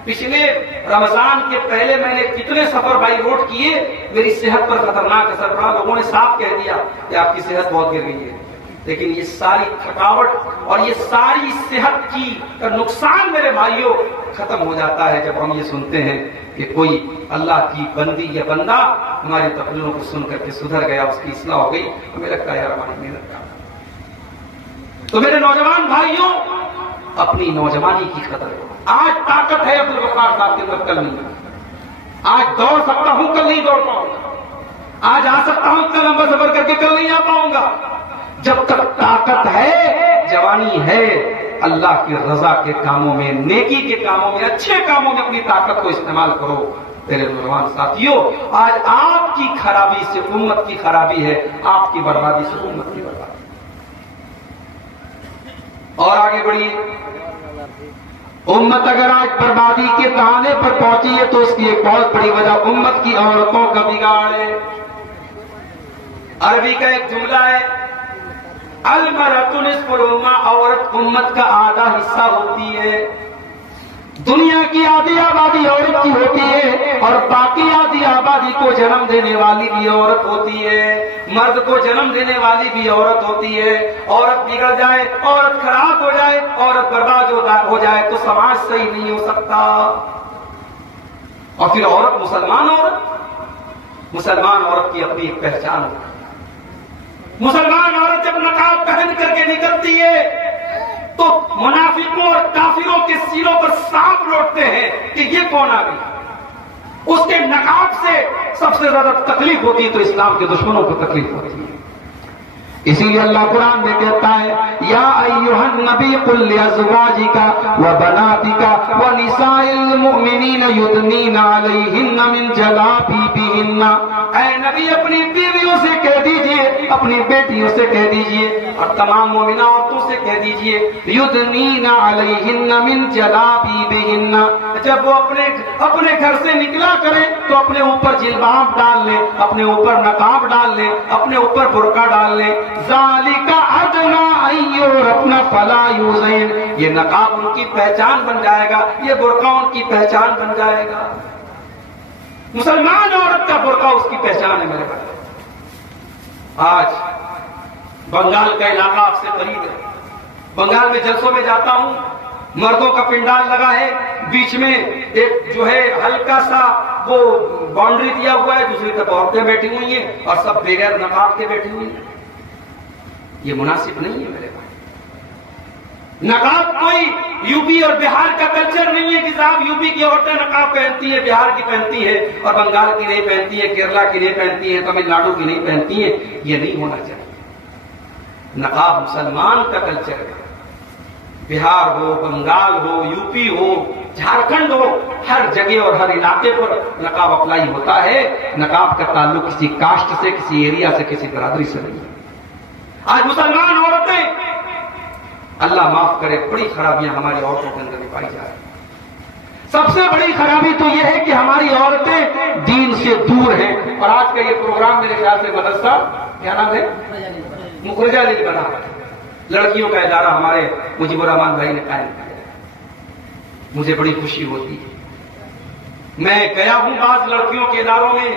पिछले रमजान के पहले मैंने कितने सफर बाई रोड किए, मेरी सेहत पर खतरनाक असर पड़ा। लोगों ने साफ कह दिया कि आपकी सेहत बहुत गिर गई है। लेकिन ये सारी थकावट और ये सारी सेहत की का नुकसान मेरे भाइयों खत्म हो जाता है जब हम ये सुनते हैं कि कोई अल्लाह की बंदी या बंदा हमारी तकरीरों को सुन करके सुधर गया, उसकी इस्लाह हो गई। हमें लगता है यार हमारी मेहनत का। तो मेरे नौजवान भाइयों, अपनी नौजवानी की कदर करो। आज ताकत है अब्दुल गफ्फार साहब के अंदर, कल नहीं। आज दौड़ सकता हूं, कल नहीं दौड़ पाऊंगा। आज आ सकता हूं, कल लंबा सफर करके कल नहीं आ पाऊंगा। जब तक ताकत है, जवानी है, अल्लाह की रजा के कामों में, नेकी के कामों में, अच्छे कामों में अपनी ताकत को इस्तेमाल करो। मेरे नौजवान साथियों, आज आपकी खराबी से उम्मत की खराबी है, आपकी बर्बादी से उम्मत की बर्बादी। और आगे बढ़िए। उम्मत अगर आज बर्बादी के तहाने पर पहुंची है तो उसकी एक बहुत बड़ी वजह उम्मत की औरतों का बिगाड़ है। अरबी का एक जुमला है, अल-मरअतु निस्फुल उम्मा, औरत उम्मत का आधा हिस्सा होती है। दुनिया की आधी आबादी औरत की होती है और बाकी आधी आबादी को जन्म देने वाली भी औरत होती है। मर्द को जन्म देने वाली भी औरत होती है। औरत बिगड़ जाए, औरत खराब हो जाए, औरत बर्बाद हो जाए तो समाज सही नहीं हो सकता। और फिर औरत मुसलमान औरत की अपनी एक पहचान होती है। मुसलमान औरत जब नकाब पहन करके निकलती है तो मुनाफिकों और काफिरों के सीनों पर सांप लौटते हैं कि ये कौन आ गई। उसके नकाब से सबसे ज्यादा तकलीफ होती है तो इस्लाम के दुश्मनों को तकलीफ होती है। इसीलिए अल्लाह कुरान में कहता है, या अय्युहन नबी कुल लिअज़वाजिका व बनातिका व निसाइल मुमिनीन युदनीना अलैहिन्ना मिन जलाबिबिहिन्ना। ऐ नबी, अपनी बीवियों से कह दीजिए, अपनी बेटियों से कह दीजिए और तमाम मोमिना औरतों से कह दीजिए, युदनीना अलैहिन्ना मिन जलाबिबिहिन्ना। जब वो अपने घर से निकला करें तो अपने ऊपर जिल्बाब डाल ले, अपने ऊपर नकाब डाल ले, अपने ऊपर बुर्का डाल ले। ज़ालिका अदना अय्युरफ़ना फला युज़ैन। ये नकाब उनकी पहचान बन जाएगा, ये बुर्का उनकी पहचान बन जाएगा। मुसलमान औरत का बुर्का उसकी पहचान है मेरे भाई। आज बंगाल का इलाका आपसे करीब है। बंगाल में जलसों में जाता हूं, मर्दों का पिंडाल लगा है, बीच में एक जो है हल्का सा वो बाउंड्री दिया हुआ है, दूसरी तरफ औरतें बैठी हुई हैं और सब बगैर नकाब के बैठी हुई हैं। ये मुनासिब नहीं है मेरे भाई। नकाब कोई यूपी और बिहार का कल्चर नहीं है कि साहब यूपी की औरतें नकाब पहनती है, बिहार की पहनती है और बंगाल की नहीं पहनती है, केरला की नहीं पहनती है, तमिलनाडु की नहीं पहनती है। ये नहीं होना चाहिए। नकाब मुसलमान का कल्चर है। बिहार हो, बंगाल हो, यूपी हो, झारखंड हो, हर जगह और हर इलाके पर नकाब अप्लाई होता है। नकाब का ताल्लुक किसी कास्ट से, किसी एरिया से, किसी बरादरी से नहीं है। आज मुसलमान औरतें, अल्लाह माफ करे, बड़ी खराबियां हमारी औरतों के अंदर भी पाई जा रही। सबसे बड़ी खराबी तो यह है कि हमारी औरतें दीन से दूर हैं। और आज का ये प्रोग्राम मेरे ख्याल से मदरसा, क्या नाम है, मुखरजा लीग बना, लड़कियों का इदारा हमारे मुजीबुर रहमान भाई ने कायम किया। मुझे बड़ी खुशी होती है। मैं गया हूं बात लड़कियों के इदारों में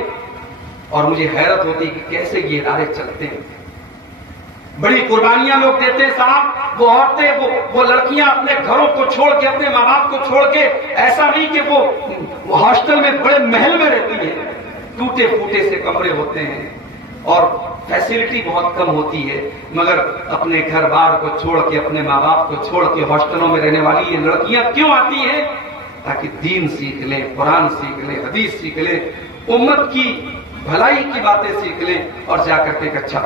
और मुझे हैरत होती है कि कैसे ये इदारे चलते हैं। बड़ी कुर्बानियां लोग देते हैं साहब। वो औरतें, वो लड़कियां अपने घरों को छोड़ के, अपने माँ बाप को छोड़ के, ऐसा नहीं कि वो हॉस्टल में बड़े महल में रहती है, टूटे फूटे से कमरे होते हैं और फैसिलिटी बहुत कम होती है, मगर अपने घर बार को छोड़ के, अपने माँ बाप को छोड़ के हॉस्टलों में रहने वाली ये लड़कियां क्यों आती हैं? ताकि दीन सीख लें, कुरान सीख लें, हदीस सीख लें, उम्मत की भलाई की बातें सीख लें और जाकर के एक अच्छा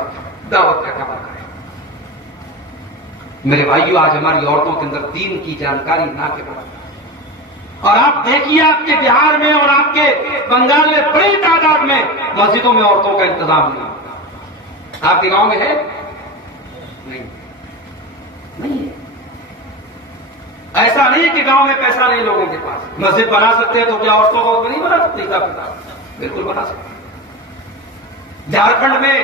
दावत का काम करें। मेरे भाइयों, आज हमारी औरतों के अंदर दीन की जानकारी ना के बराबर। और आप देखिए, आपके बिहार में और आपके बंगाल में बड़ी तादाद में मस्जिदों में औरतों का इंतजाम नहीं। आपके गांव में है? नहीं है। ऐसा नहीं कि गांव में पैसा नहीं लोगों के पास, मस्जिद बना सकते हैं तो क्या औरतों को नहीं बना सकते? बिल्कुल बना सकते। झारखंड में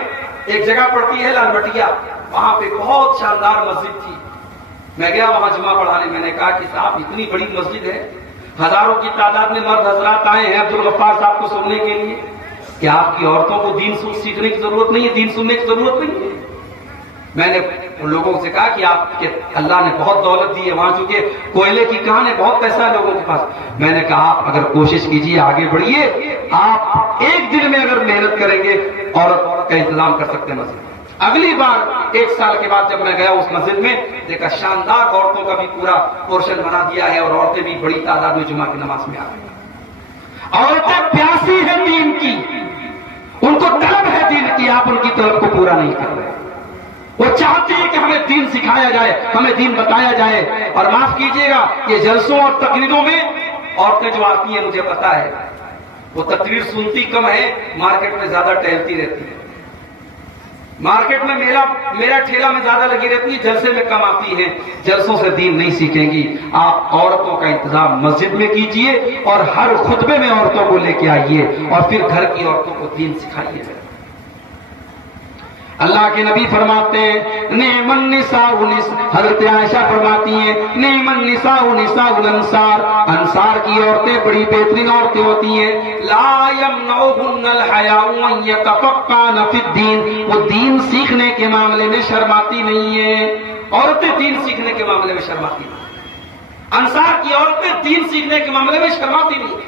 एक जगह पड़ती है लालबटिया, वहां पे बहुत शानदार मस्जिद थी। मैं गया वहां जुमा पढ़ाने। मैंने कहा कि साहब इतनी बड़ी मस्जिद है, हजारों की तादाद में मर्द हजरात आए हैं अब्दुल गफ्फार साहब को सुनने के लिए। क्या आपकी औरतों को दीन सीखने की जरूरत नहीं है, दीन सुनने की जरूरत नहीं है? मैंने उन लोगों से कहा कि आपके अल्लाह ने बहुत दौलत दी है, वहां चूंकि कोयले की कहान है, बहुत पैसा है लोगों के पास। मैंने कहा आप अगर कोशिश कीजिए, आगे बढ़िए, आप एक दिन में अगर मेहनत करेंगे औरत का इंतजाम कर सकते हैं मस्जिद। अगली बार 1 साल के बाद जब मैं गया उस मस्जिद में, देखा शानदार औरतों का भी पूरा पोर्शन बना दिया है और औरतें भी बड़ी तादाद में जुमा की नमाज में आ गई। औरतें प्यासी है दीन की, उनको तलब है दीन की, आप उनकी तलब को पूरा नहीं कर रहे। वो चाहते हैं कि हमें दीन सिखाया जाए, हमें दीन बताया जाए। और माफ कीजिएगा, ये जलसों और तकरीरों में औरतें जो आती हैं, मुझे पता है वो तकरीर सुनती कम है, मार्केट में ज्यादा टहलती रहती है। मार्केट में मेरा ठेला में ज्यादा लगी रहती है, जलसे में कम आती है। जलसों से दीन नहीं सीखेंगी। आप औरतों का इंतजाम मस्जिद में कीजिए और हर खुतबे में औरतों को लेके आइए और फिर घर की औरतों को दीन सिखाइए। अल्लाह के नबी फरमाते हैं नेमन निसाउ निस, हजरत आयशा फरमाती हैं नेमन निसाउ निसाउल अंसार, अंसार की औरतें बड़ी बेहतरीन औरतें होती हैं। ला यमनउहुन्नल हयाउ अन यतफक्कान फिद्दीन, वो दीन सीखने के मामले में शर्माती नहीं है। औरतें दीन सीखने के मामले में शर्माती नहीं। अंसार की औरतें दीन सीखने के मामले में शर्माती नहीं।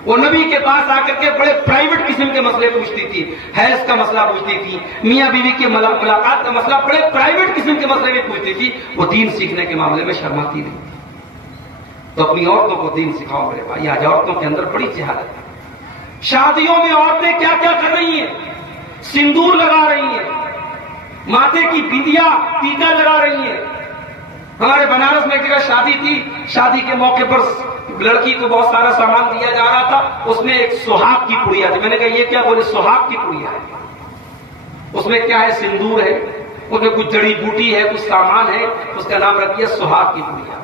वो नबी के पास आकर के बड़े प्राइवेट किस्म के मसले पूछती थी, हैज का मसला पूछती थी, मियां बीवी की मुलाकात का मसला, बड़े प्राइवेट किस्म के मसले भी पूछती थी। वो दीन सीखने के मामले में शर्माती नहीं। तो अपनी औरतों को दीन सिखाओ मेरे भाई। आज औरतों के अंदर बड़ी जहालत है। शादियों में औरतें क्या क्या कर रही हैं? सिंदूर लगा रही हैं, माथे की बिंदिया टीका लगा रही हैं। हमारे बनारस में एक जगह शादी थी, शादी के मौके पर लड़की को बहुत सारा सामान दिया जा रहा था, उसमें एक सुहाग की पुड़िया थी। मैंने कहा ये क्या? बोले सुहाग की पुड़िया है। उसमें क्या है? सिंदूर है, उसमें कुछ जड़ी बूटी है, कुछ सामान है, उसका नाम रख दिया सुहाग की पुड़िया।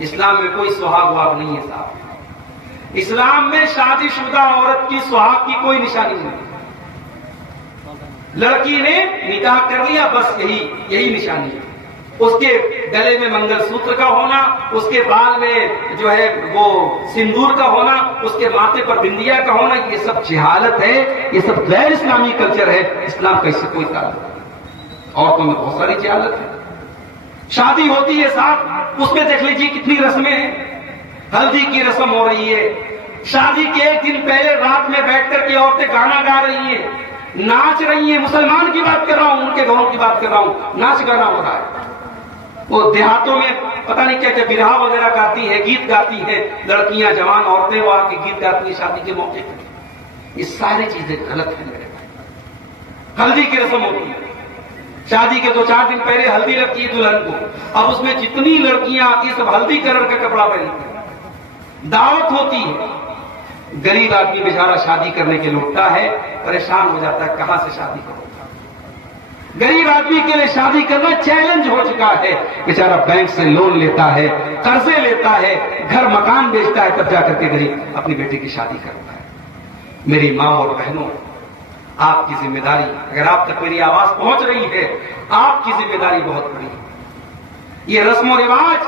इस्लाम में कोई सुहाग वाग नहीं है साहब। इस्लाम में शादीशुदा औरत की सुहाग की कोई निशानी नहीं। लड़की ने निकाह कर लिया, बस यही निशानी है। उसके गले में मंगलसूत्र का होना, उसके बाल में जो है वो सिंदूर का होना, उसके माथे पर बिंदिया का होना, ये सब जहालत है, ये सब गैर इस्लामी कल्चर है। इस्लाम का इससे कोई ताल्लुक नहीं। औरतों में बहुत सारी जहालत है। शादी होती है साहब, उसमें देख लीजिए कितनी रस्में हैं। हल्दी की रस्म हो रही है, शादी के एक दिन पहले रात में बैठकर के औरतें गाना गा रही हैं, नाच रही हैं। मुसलमान की बात कर रहा हूं, उनके घरों की बात कर रहा हूं, नाच गाना हो रहा है। वो देहातों में पता नहीं क्या क्या बिरहा वगैरह गाती है, गीत गाती है लड़कियां, जवान औरतें वहां के गीत गाती है शादी के मौके पर। ये सारी चीजें गलत है मेरे भाई। हल्दी की रस्म होती है, शादी के 2-4 दिन पहले हल्दी लगती है दुल्हन को। अब उसमें जितनी लड़कियां आती है सब हल्दी कलर का कपड़ा पहनती है। दावत होती है। गरीब आदमी बेचारा शादी करने के लिए उठता है, परेशान हो जाता है, कहां से शादी करो। गरीब आदमी के लिए शादी करना चैलेंज हो चुका है। बेचारा बैंक से लोन लेता है, कर्जे लेता है, घर मकान बेचता है, तब जाकर के गरीब अपनी बेटी की शादी करता है। मेरी माँ और बहनों, आपकी जिम्मेदारी, अगर आप तक मेरी आवाज पहुंच रही है, आपकी जिम्मेदारी बहुत बड़ी है। ये रस्म और रिवाज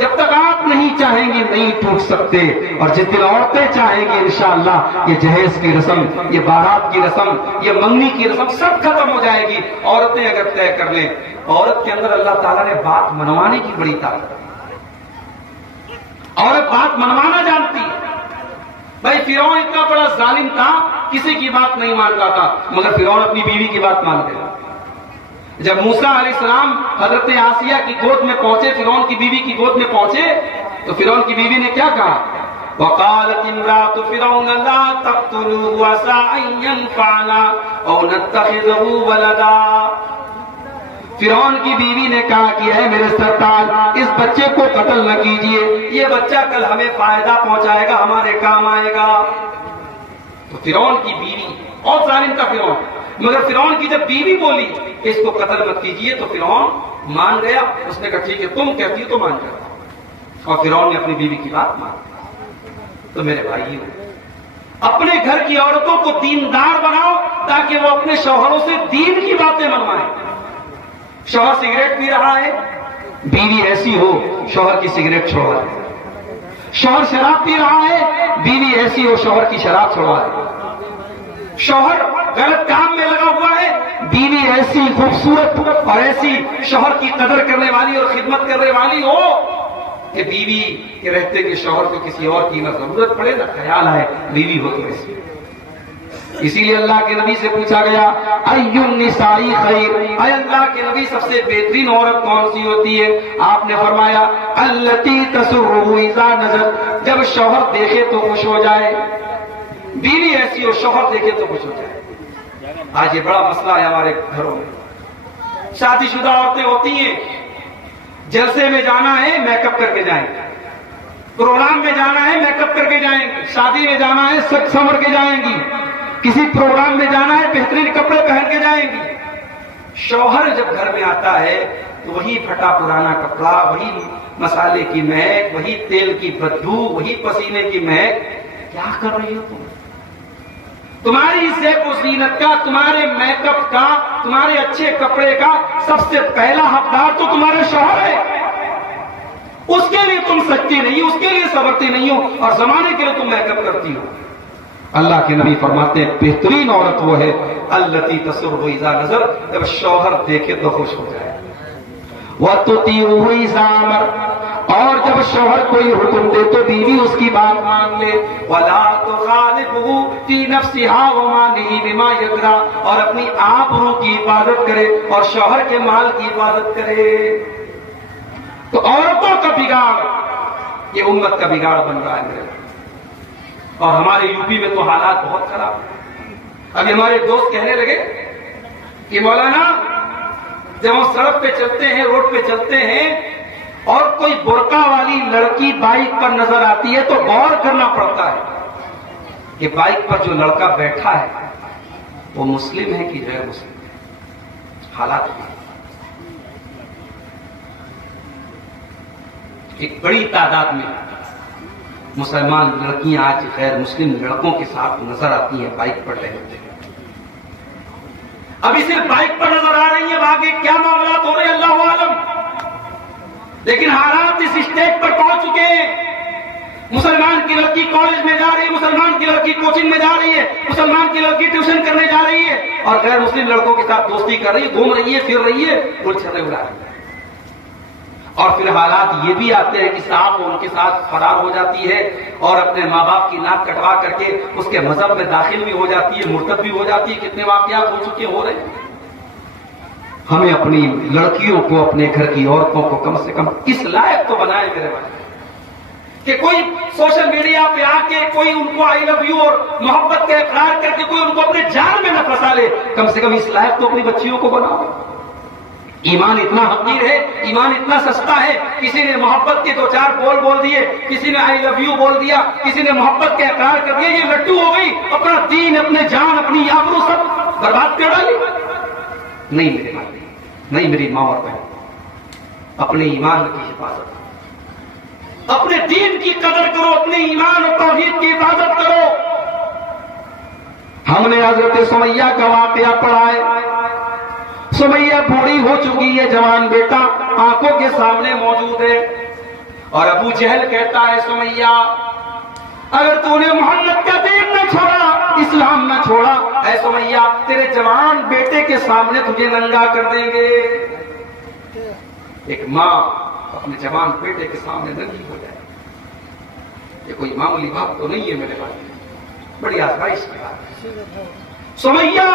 जब तक आप नहीं चाहेंगे नहीं टूट सकते। और जिस दिन औरतें चाहेंगे इंशाअल्लाह ये जहेज की रस्म, ये बारात की रस्म, ये मंगनी की रस्म सब खत्म हो जाएगी। औरतें अगर तय कर लें, औरत के अंदर अल्लाह ताला ने बात मनवाने की बड़ी ताकत है। औरत बात मनवाना जानती है। भाई फिरौन इतना बड़ा जालिम था, किसी की बात नहीं मानता था, मगर फिरौन अपनी बीवी की बात मान गया। जब मूसा अलैहिस्सलाम हजरत आसिया की गोद में पहुंचे, फिरौन की बीवी की गोद में पहुंचे, तो फिरौन की बीवी ने क्या कहा? वक़ालत इम्रातु फिरौन ला तक़्तुलूहु असा अन यनफ़अना औ नत्तख़िज़हु वलदा। फिरौन की बीवी ने कहा कि है मेरे सरदार, इस बच्चे को कत्ल न कीजिए, ये बच्चा कल हमें फायदा पहुंचाएगा, हमारे काम आएगा। तो फिरौन की बीवी, और जालिम का फिरौन, मगर फिरौन की जब बीवी बोली इसको कत्ल मत कीजिए तो फिरौन मान गया। उसने कहा ठीक है, तुम कहती हो तो मान जाता। और फिरौन ने अपनी बीवी की बात मान ली। तो मेरे भाइयों, अपने घर की औरतों को दीनदार बनाओ ताकि वो अपने शौहरों से दीन की बातें मनवाएं। शौहर सिगरेट पी रहा है, बीवी ऐसी हो शौहर की सिगरेट छोड़ रहा है। शौहर शराब पी रहा है, बीवी ऐसी हो शौहर की शराब छुड़वा दे। शौहर गलत काम में लगा हुआ है, बीवी ऐसी खूबसूरत और ऐसी शौहर की कदर करने वाली और खिदमत करने वाली हो कि बीवी के रहते कि शौहर को किसी और की ना जरूरत पड़े ना ख्याल आए बीवी हो तो ऐसी। इसीलिए अल्लाह के नबी से पूछा गया अय्युन निसाई खैर, अय अल्लाह के नबी सबसे बेहतरीन औरत कौन सी होती है? आपने फरमाया अल्लती तसुर्रुहु इज़ा नज़र, जब शौहर देखे तो खुश हो जाए। बीवी ऐसी हो शौहर देखे तो खुश हो जाए। आज ये बड़ा मसला है हमारे घरों में। शादीशुदा औरतें होती हैं, जलसे में जाना है मेकअप करके जाएंगे, प्रोग्राम में जाना है मेकअप करके जाएंगे, शादी में जाना है सच संवर के जाएंगी, किसी प्रोग्राम में जाना है बेहतरीन कपड़े पहन के जाएंगी। शौहर जब घर में आता है तो वही फटा पुराना कपड़ा, वही मसाले की महक, वही तेल की बदबू, वही पसीने की महक। क्या कर रही हो तुम? तुम्हारी ज़ेब व ज़ीनत का, तुम्हारे मेकअप का, तुम्हारे अच्छे कपड़े का सबसे पहला हकदार तो तुम्हारे शौहर है। उसके लिए तुम सच्ची नहीं हो, उसके लिए संवरती नहीं हो, और जमाने के लिए तुम मेकअप करती हो। अल्लाह के नबी फरमाते हैं बेहतरीन औरत वो है अल्लती तसुर्रु इज़ा नज़र, जब शौहर देखे तो खुश हो जाए। वह तुतीउ इज़ा अमर, और जब शौहर कोई हुक्म दे तो बीवी उसकी बात मान ले। वला तुखालिफहु फी नफ्सिहा व मालिही बिमा यकरा, और अपनी आबरू की हिफाजत करे और शौहर के माल की हिफाजत करे। तो औरतों का बिगाड़ ये उम्मत का बिगाड़ बन रहा है मेरे। और हमारे यूपी में तो हालात बहुत खराब है। अभी हमारे दोस्त कहने लगे कि मौलाना जब हम सड़क पे चलते हैं, रोड पे चलते हैं और कोई बुर्का वाली लड़की बाइक पर नजर आती है तो गौर करना पड़ता है कि बाइक पर जो लड़का बैठा है वो मुस्लिम है कि गैर मुस्लिम है। हालात एक बड़ी तादाद में मुसलमान लड़कियां आज गैर मुस्लिम लड़कों के साथ नजर आती हैं बाइक पर टहलते हैं। अभी सिर्फ बाइक पर नजर आ रही है, आगे क्या मामला हो रहे अल्लाह आलम। लेकिन हालात इस स्टेज पर पहुंच चुके हैं। मुसलमान की लड़की कॉलेज में जा रही है, मुसलमान की लड़की कोचिंग में जा रही है, मुसलमान की लड़की ट्यूशन करने जा रही है और गैर मुस्लिम लड़कों के साथ दोस्ती कर रही है, घूम रही है, फिर रही है, उलझने उड़ा रही है। और फिर हालात ये भी आते हैं कि साहब उनके साथ फरार हो जाती है और अपने माँ बाप की नाक कटवा करके उसके मजहब में दाखिल भी हो जाती है, मुर्तद भी हो जाती है। कितने वाकयात हो चुके हो रहे हैं। हमें अपनी लड़कियों को, अपने घर की औरतों को कम से कम इस लायक तो बनाए मेरे भाई कि कोई सोशल मीडिया पे आके कोई उनको आई लव यू और मोहब्बत का इकरार करके कोई उनको अपने जाल में न फंसा ले। कम से कम इस लायक तो अपनी बच्चियों को बनाओ। ईमान इतना हकीर है, ईमान इतना सस्ता है। किसी ने मोहब्बत के दो चार बोल दिए, किसी ने आई लव यू बोल दिया, किसी ने मोहब्बत का इकरार कर दिया, ये लट्टू हो गई, अपना दीन, अपने जान, अपनी आबरू सब बर्बाद कर डाली। नहीं मेरे भाई, नहीं मेरी माँ और बहन, अपने ईमान की हिफाजत, अपने दीन की कदर करो, अपने ईमान और तौहीद की हिफाजत करो। हमने हजरत सुमैया का वाकया पढ़ा है। सुमैया बूढ़ी हो चुकी है, जवान बेटा आंखों के सामने मौजूद है और अबू जहल कहता है सुमैया अगर तूने मोहम्मद का दीन न छोड़ा, इस्लाम न छोड़ा, ऐ सुमैया तेरे जवान बेटे के सामने तुझे नंगा कर देंगे। एक माँ अपने जवान बेटे के सामने नंगी हो जाए, ये कोई मामूली बात तो नहीं है मेरे भाई, बड़ी आजमाइश की बात है। सुमैया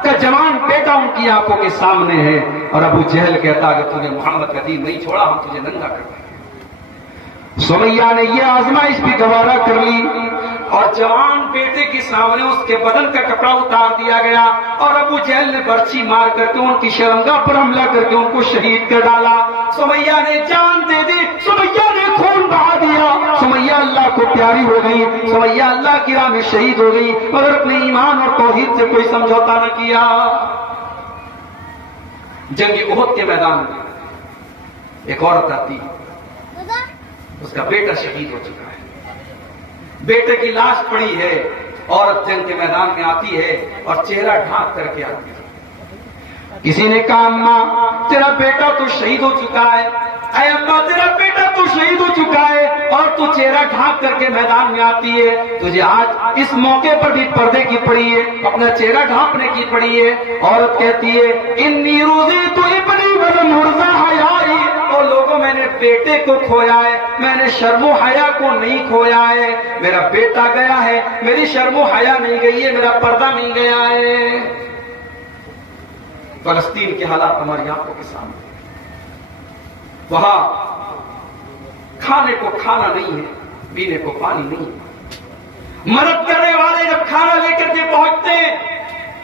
का जवान बेटा उनकी आंखों के सामने है और अबू जहल कहता अगर तूने मोहम्मद का दीन नहीं छोड़ा हम तुझे नंगा कर देंगे। सुमैया ने यह आजमाइश भी गवारा कर ली और जवान बेटे के सामने उसके बदन का कपड़ा उतार दिया गया और अबू जहल ने बर्छी मार करके उनकी शर्मगाह पर हमला करके उनको शहीद कर डाला। सुमैया ने जान दे दी, सुमैया ने खून बहा दिया, सुमैया अल्लाह को प्यारी हो गई, सुमैया अल्लाह की राह में शहीद हो गई मगर अपने ईमान और तौहीद से कोई समझौता न किया। जंग उहद के मैदान में एक औरत आती, उसका बेटा शहीद हो चुका है, बेटे की लाश पड़ी है, औरत जंग के मैदान में आती है और चेहरा ढांक करके आती है। किसी ने कहा अम्मा तेरा बेटा तो शहीद हो चुका है, अरे अम्मा तेरा बेटा तो शहीद हो चुका है और तू चेहरा ढांक करके मैदान में आती है। तुझे आज इस मौके पर भी पर्दे की पड़ी है, अपना चेहरा ढांपने की पड़ी है। औरत कहती है इन्नी रोजी तो इबनी वलम हुर्जा हयाई, तो लोगों मैंने बेटे को खोया है, मैंने शर्मो हया को नहीं खोया है। मेरा बेटा गया है, मेरी शर्मो हया नहीं गई है, मेरा पर्दा नहीं गया है। फलस्तीन के हालात हमारी आंखों के सामने, वहां खाने को खाना नहीं है, पीने को पानी नहीं है। मदद करने वाले जब खाना लेकर के पहुंचते हैं,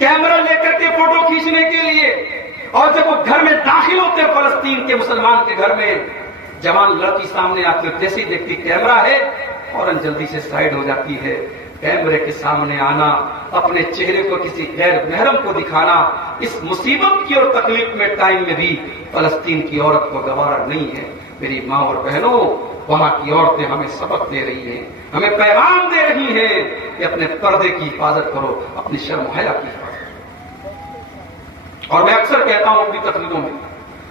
कैमरा लेकर के फोटो खींचने के लिए, और जब वो घर में दाखिल होते हैं फलस्तीन के मुसलमान के घर में, जवान लड़की सामने आती है, जैसे ही देखती कैमरा है फौरन जल्दी से साइड हो जाती है। कैमरे के सामने आना, अपने चेहरे को किसी गैर महरम को दिखाना, इस मुसीबत की और तकलीफ में टाइम में भी फलस्तीन की औरत को गवारा नहीं है। मेरी माँ और बहनों, वहां की औरतें हमें सबक दे रही हैं, हमें पैगाम दे रही हैं कि अपने पर्दे की हिफाजत करो, अपनी शर्म हया की हिफाजत करो। और मैं अक्सर कहता हूं अपनी तकरीरों में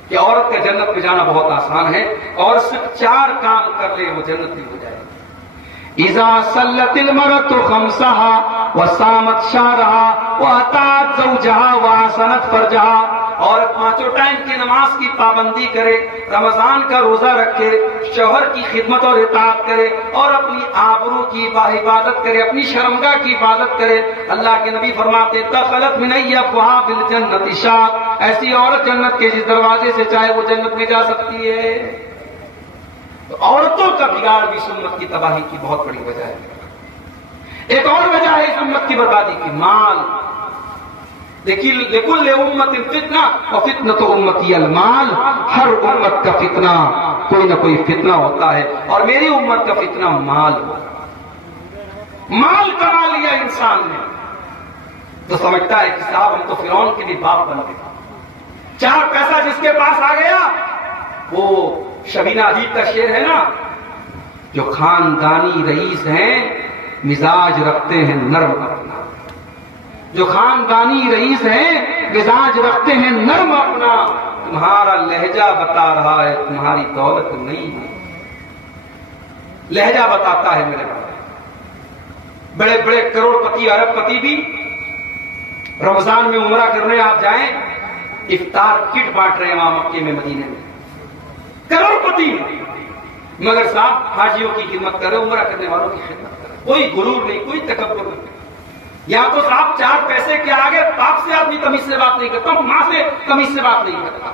कि औरत के जन्नत में जाना बहुत आसान है, और सिर्फ 4 काम कर ले वो जन्नत में हो जाए। इज़ा सल्लतिल मरअतु खम्सहा व सामत शारहा व अतात ज़ौजहा व हसनत फरजहा, और 5 टाइम की नमाज की पाबंदी करे, रमजान का रोजा रखे, शौहर की खिदमत और इताअत करे, और अपनी आबरू की इबादत करे, अपनी शर्मगाह की इबादत करे। अल्लाह के नबी फरमाते दखलत मिन अय्यबहा बिल जन्नति शाक, ऐसी औरत जन्नत के जिस दरवाजे से चाहे वो जन्नत में जा सकती है। तो औरतों का बिगाड़ भी सुन्नत की तबाही की बहुत बड़ी वजह है। एक और वजह है इस उम्मत की बर्बादी की, माल। देखिए लिकुल उम्मत फितना और फितनत उम्मती अल माल, हर उम्मत का फितना कोई ना कोई फितना होता है, और मेरी उम्मत का फितना माल होगा। माल कमा लिया इंसान ने तो समझता है कि साहब हम तो फिरौन के भी बाप बन गए। 4 पैसा जिसके पास आ गया, वो शबीना अदीब का शेर है ना, जो खानदानी रईस हैं मिजाज रखते हैं नर्म अपना, जो खानदानी रईस हैं मिजाज रखते हैं नर्म अपना। तुम्हारा लहजा बता रहा है तुम्हारी दौलत नहीं है, लहजा बताता है मेरे भाई। बड़े बड़े करोड़पति अरबपति भी रमजान में उमरा करने आप जाएं, इफ्तार किट बांट रहे हैं वहां मक्के में मदीने में, करोड़पति, मगर साहब हाजियों की खिदमत करे, उमरा करने वालों की खिदमत करे, कोई गुरूर नहीं, कोई तकब्बुर नहीं। या तो साहब 4 पैसे के आगे बाप से आदमी तमीज से बात नहीं करता, मां से तमीज से बात नहीं करता।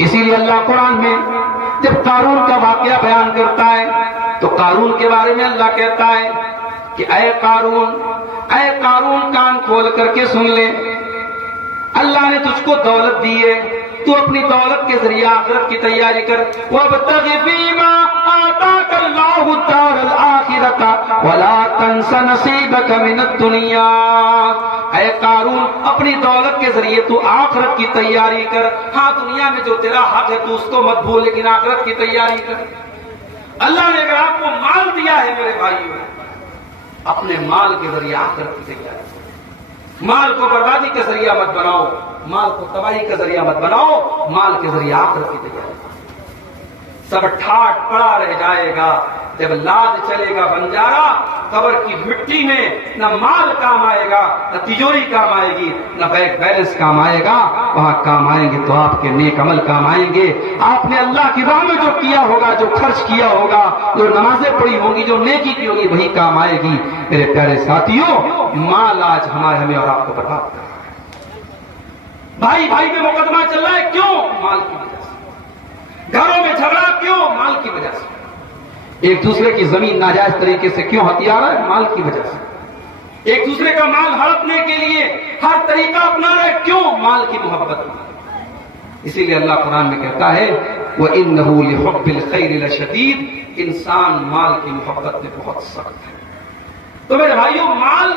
इसीलिए अल्लाह कुरान में जब कारून का वाकया बयान करता है तो कारून के बारे में अल्लाह कहता है कि ऐ कारून कान खोल करके सुन ले, अल्लाह ने तुझको दौलत दी है, तू अपनी दौलत के जरिए आखिरत की तैयारी कर। वब्तगि फीमा आताकल्लाहु दारल आखिरता वला तंस नसीबक मिनद दुनिया। ऐ कारून, अपनी दौलत के जरिए तू आखिरत की तैयारी कर। हाँ, दुनिया में जो तेरा हक है तू उसको मत भूल, लेकिन आखिरत की तैयारी कर। अल्लाह ने अगर आपको माल दिया है मेरे भाइयों, अपने माल के जरिए आखिरत की तैयारी कर। माल को बर्बादी का जरिया मत बनाओ, माल को तबाही का जरिया मत बनाओ, माल के जरिए आखिरत की तैयारी। सब ठाट पड़ा रह जाएगा, जब लाद चलेगा बंजारा, कब्र की मिट्टी में न माल काम आएगा, न तिजोरी काम आएगी, न बैंक बैलेंस काम आएगा। वहां काम आएंगे तो आपके नेक अमल काम आएंगे। आपने अल्लाह की राह में जो किया होगा, जो खर्च किया होगा, जो नमाजें पढ़ी होंगी, जो नेकी की होगी, वही काम आएगी। मेरे प्यारे साथियों, माल आज हमें और आपको बर्बाद कर रहा है। भाई भाई में मुकदमा चल रहा है, क्यों? माल की वजह से। घरों में झगड़ा क्यों? माल की वजह से। एक दूसरे की जमीन नाजायज तरीके से क्यों हथिया रहा है? माल की वजह से। एक दूसरे का माल हड़पने के लिए हर तरीका अपना रहे, क्यों? माल की मोहब्बत में। इसीलिए अल्लाह कुरान में कहता है वह इन्नहु लिहुब्बिल खैरि लशदीद, इंसान माल की मोहब्बत में बहुत सख्त है। तो मेरे भाइयों, माल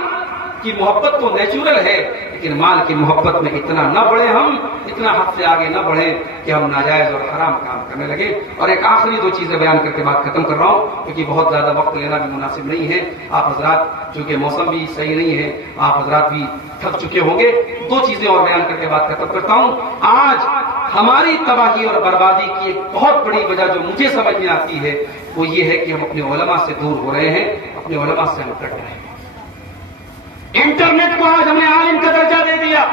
की मोहब्बत तो नेचुरल है, लेकिन माल की मोहब्बत में इतना न बढ़े, हम इतना हद से आगे न बढ़े कि हम नाजायज और हराम काम करने लगे। और एक आखिरी 2 चीजें बयान करके बात खत्म कर रहा हूं, क्योंकि बहुत ज्यादा वक्त लेना भी मुनासिब नहीं है। आप हजरात, चूंकि मौसम भी सही नहीं है, आप हजरात भी थक चुके होंगे। 2 चीजें और बयान करके बात खत्म करता हूं। आज हमारी तबाही और बर्बादी की एक बहुत बड़ी वजह जो मुझे समझ में आती है वो ये है कि हम अपने उलमा से दूर हो रहे हैं, अपने उलमा से हम कट रहे हैं। इंटरनेट को आज हमने आलिम का दर्जा दे दिया,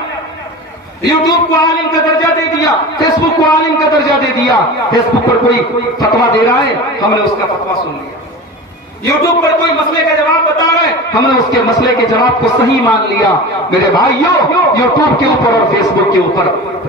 यूट्यूब को आलिम का दर्जा दे दिया, फेसबुक को आलिम का दर्जा दे दिया। फेसबुक पर कोई फतवा दे रहा है, हमने उसका फतवा सुन लिया। यूट्यूब पर कोई मसले का जवाब बता रहा है, हमने उसके मसले के जवाब को सही मान लिया। मेरे भाइयों, यूट्यूब के ऊपर और फेसबुक के ऊपर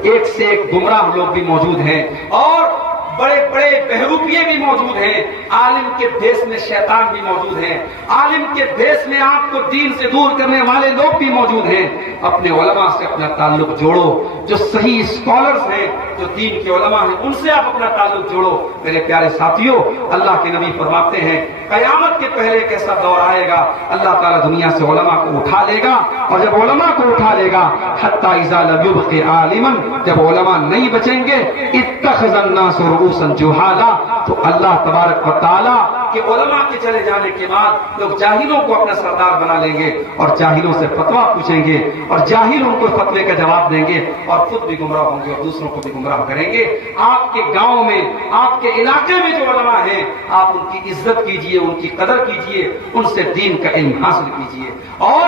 एक से एक गुमराह लोग भी मौजूद हैं और बड़े बड़े बहरूपिये भी मौजूद हैं। आलिम के देश में शैतान भी मौजूद हैं, आलिम के देश में आपको दीन से दूर करने वाले लोग भी मौजूद हैं। अपने उलमा से अपना ताल्लुक जोड़ो, जो सही स्कॉलर्स हैं, जो दीन के उलमा हैं, उनसे आप अपना ताल्लुक जोड़ो। मेरे प्यारे साथियों, अल्लाह के नबी फरमाते हैं कयामत के पहले एक ऐसा दौर आएगा, अल्लाह ताला दुनिया से उलमा को उठा लेगा, और जब उलमा को उठा लेगा हत्ता इज़ा लम युबक़ि आलिमन, जब उलमा नहीं बचेंगे, इत्तख़ज़न नास रुऊसन जुहाला, तो अल्लाह तबारक व तआला के उलमा के चले जाने के बाद लोग जाहिलों को अपना सरदार बना लेंगे और जाहिलों से फतवा पूछेंगे और जाहिल उनको फतवे का जवाब देंगे और खुद भी गुमराह होंगे और दूसरों को भी गुमराह करेंगे। आपके गांव में, आपके इलाके में जो उलमा हैं, आप उनकी इज्जत कीजिए, उनकी कदर कीजिए, उनसे दीन का इल्म हासिल कीजिए और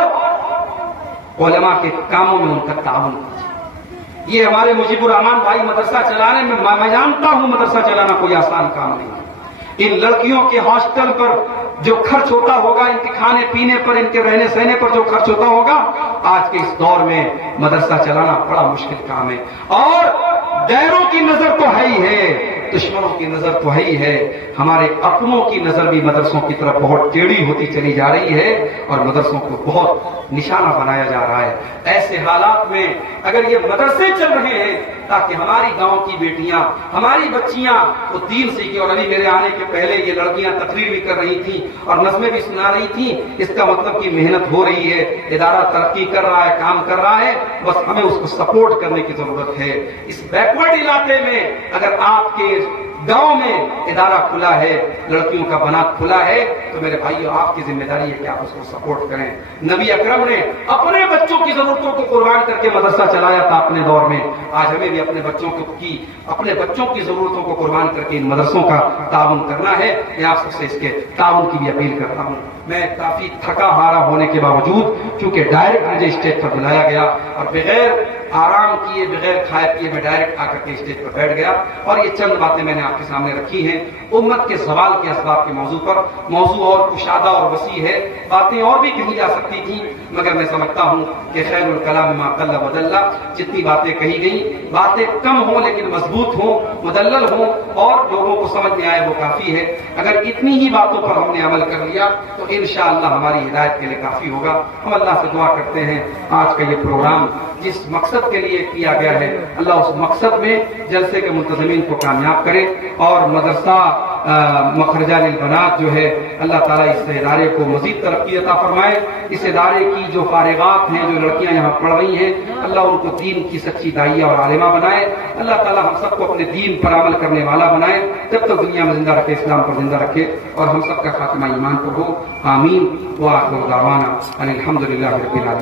उलमा के कामों में उनका ताउन कीजिए। ये हमारे मुजीबुर रहमान भाई मदरसा चलाने में, मैं जानता हूं मदरसा चलाना कोई आसान काम नहीं है। इन लड़कियों के हॉस्टल पर जो खर्च होता होगा, इनके खाने पीने पर, इनके रहने सहने पर जो खर्च होता होगा, आज के इस दौर में मदरसा चलाना बड़ा मुश्किल काम है। और गैरों की नजर तो है ही है, दुश्मनों की नजर तो है ही है, हमारे अपनों की नजर भी मदरसों की तरफ बहुत टेढ़ी होती चली जा रही है और मदरसों को बहुत निशाना बनाया जा रहा है। ऐसे हालात में अगर ये मदरसे चल रहे हैं ताकि हमारी गांव की बेटियां, हमारी बच्चियां वो दीन सीखें, और अभी मेरे आने के पहले ये लड़कियां तकरीर भी कर रही थी और नज़्में भी सुना रही थी, इसका मतलब कि मेहनत हो रही है, इदारा तरक्की कर रहा है, काम कर रहा है, बस हमें उसको सपोर्ट करने की जरूरत है। इस बैकवर्ड इलाके में अगर आपके गांव में इदारा खुला है, लड़कियों का बनात खुला है, तो मेरे भाइयों आपकी जिम्मेदारी है कि आप उसको सपोर्ट करें। नबी अकरम ने अपने बच्चों की जरूरतों को कुर्बान करके मदरसा चलाया था अपने दौर में। आज हमें भी अपने बच्चों की जरूरतों को कुर्बान करके इन मदरसों का ताउन करना है। मैं आप सबसे इसके ताउन की भी अपील करता हूँ। मैं काफी थका हारा होने के बावजूद, क्योंकि डायरेक्ट मुझे स्टेज पर बुलाया गया और बगैर आराम किए, बगैर खाए पिए मैं डायरेक्ट आकर के स्टेज पर बैठ गया और ये चंद बातें मैंने आपके सामने रखी हैं उम्मत के सवाल के असबाब के मौजू पर। मौजू और कुशादा और वसी है, बातें और भी कही जा सकती थी, मगर मैं समझता हूँ कि खैरुल कलाम मा क़ल्ल व दल्ला, जितनी बातें कही गई, बातें कम हो लेकिन मजबूत हो, मुदल्लल हो और लोगों को समझ में आए, वो काफी है। अगर इतनी ही बातों पर हमने अमल कर लिया तो इंशाअल्लाह हमारी हिदायत के लिए काफी होगा। हम अल्लाह से दुआ करते हैं आज का ये प्रोग्राम जिस मकसद के लिए किया गया है, अल्लाह उस मकसद में जलसे के मुंतज़मीन को कामयाब करे और मदरसा मखरजा लिल बनात जो है, अल्लाह ताला इस इदारे को मजीद तरक्की अता फरमाए। इस इदारे की जो फारिगात हैं, जो लड़कियां यहाँ पढ़ रही हैं, अल्लाह उनको दीन की सच्ची दाइया और आलिमा बनाए। अल्लाह ताला हम सबको अपने दीन पर अमल करने वाला बनाए, जब तक दुनिया में जिंदा रखे, इस्लाम पर जिंदा रखे और हम सबका खात्मा ईमान पर हो। आमीन। व आखिर दावाना अनिल हम्दुलिल्लाहि रब्बिल आलमीन।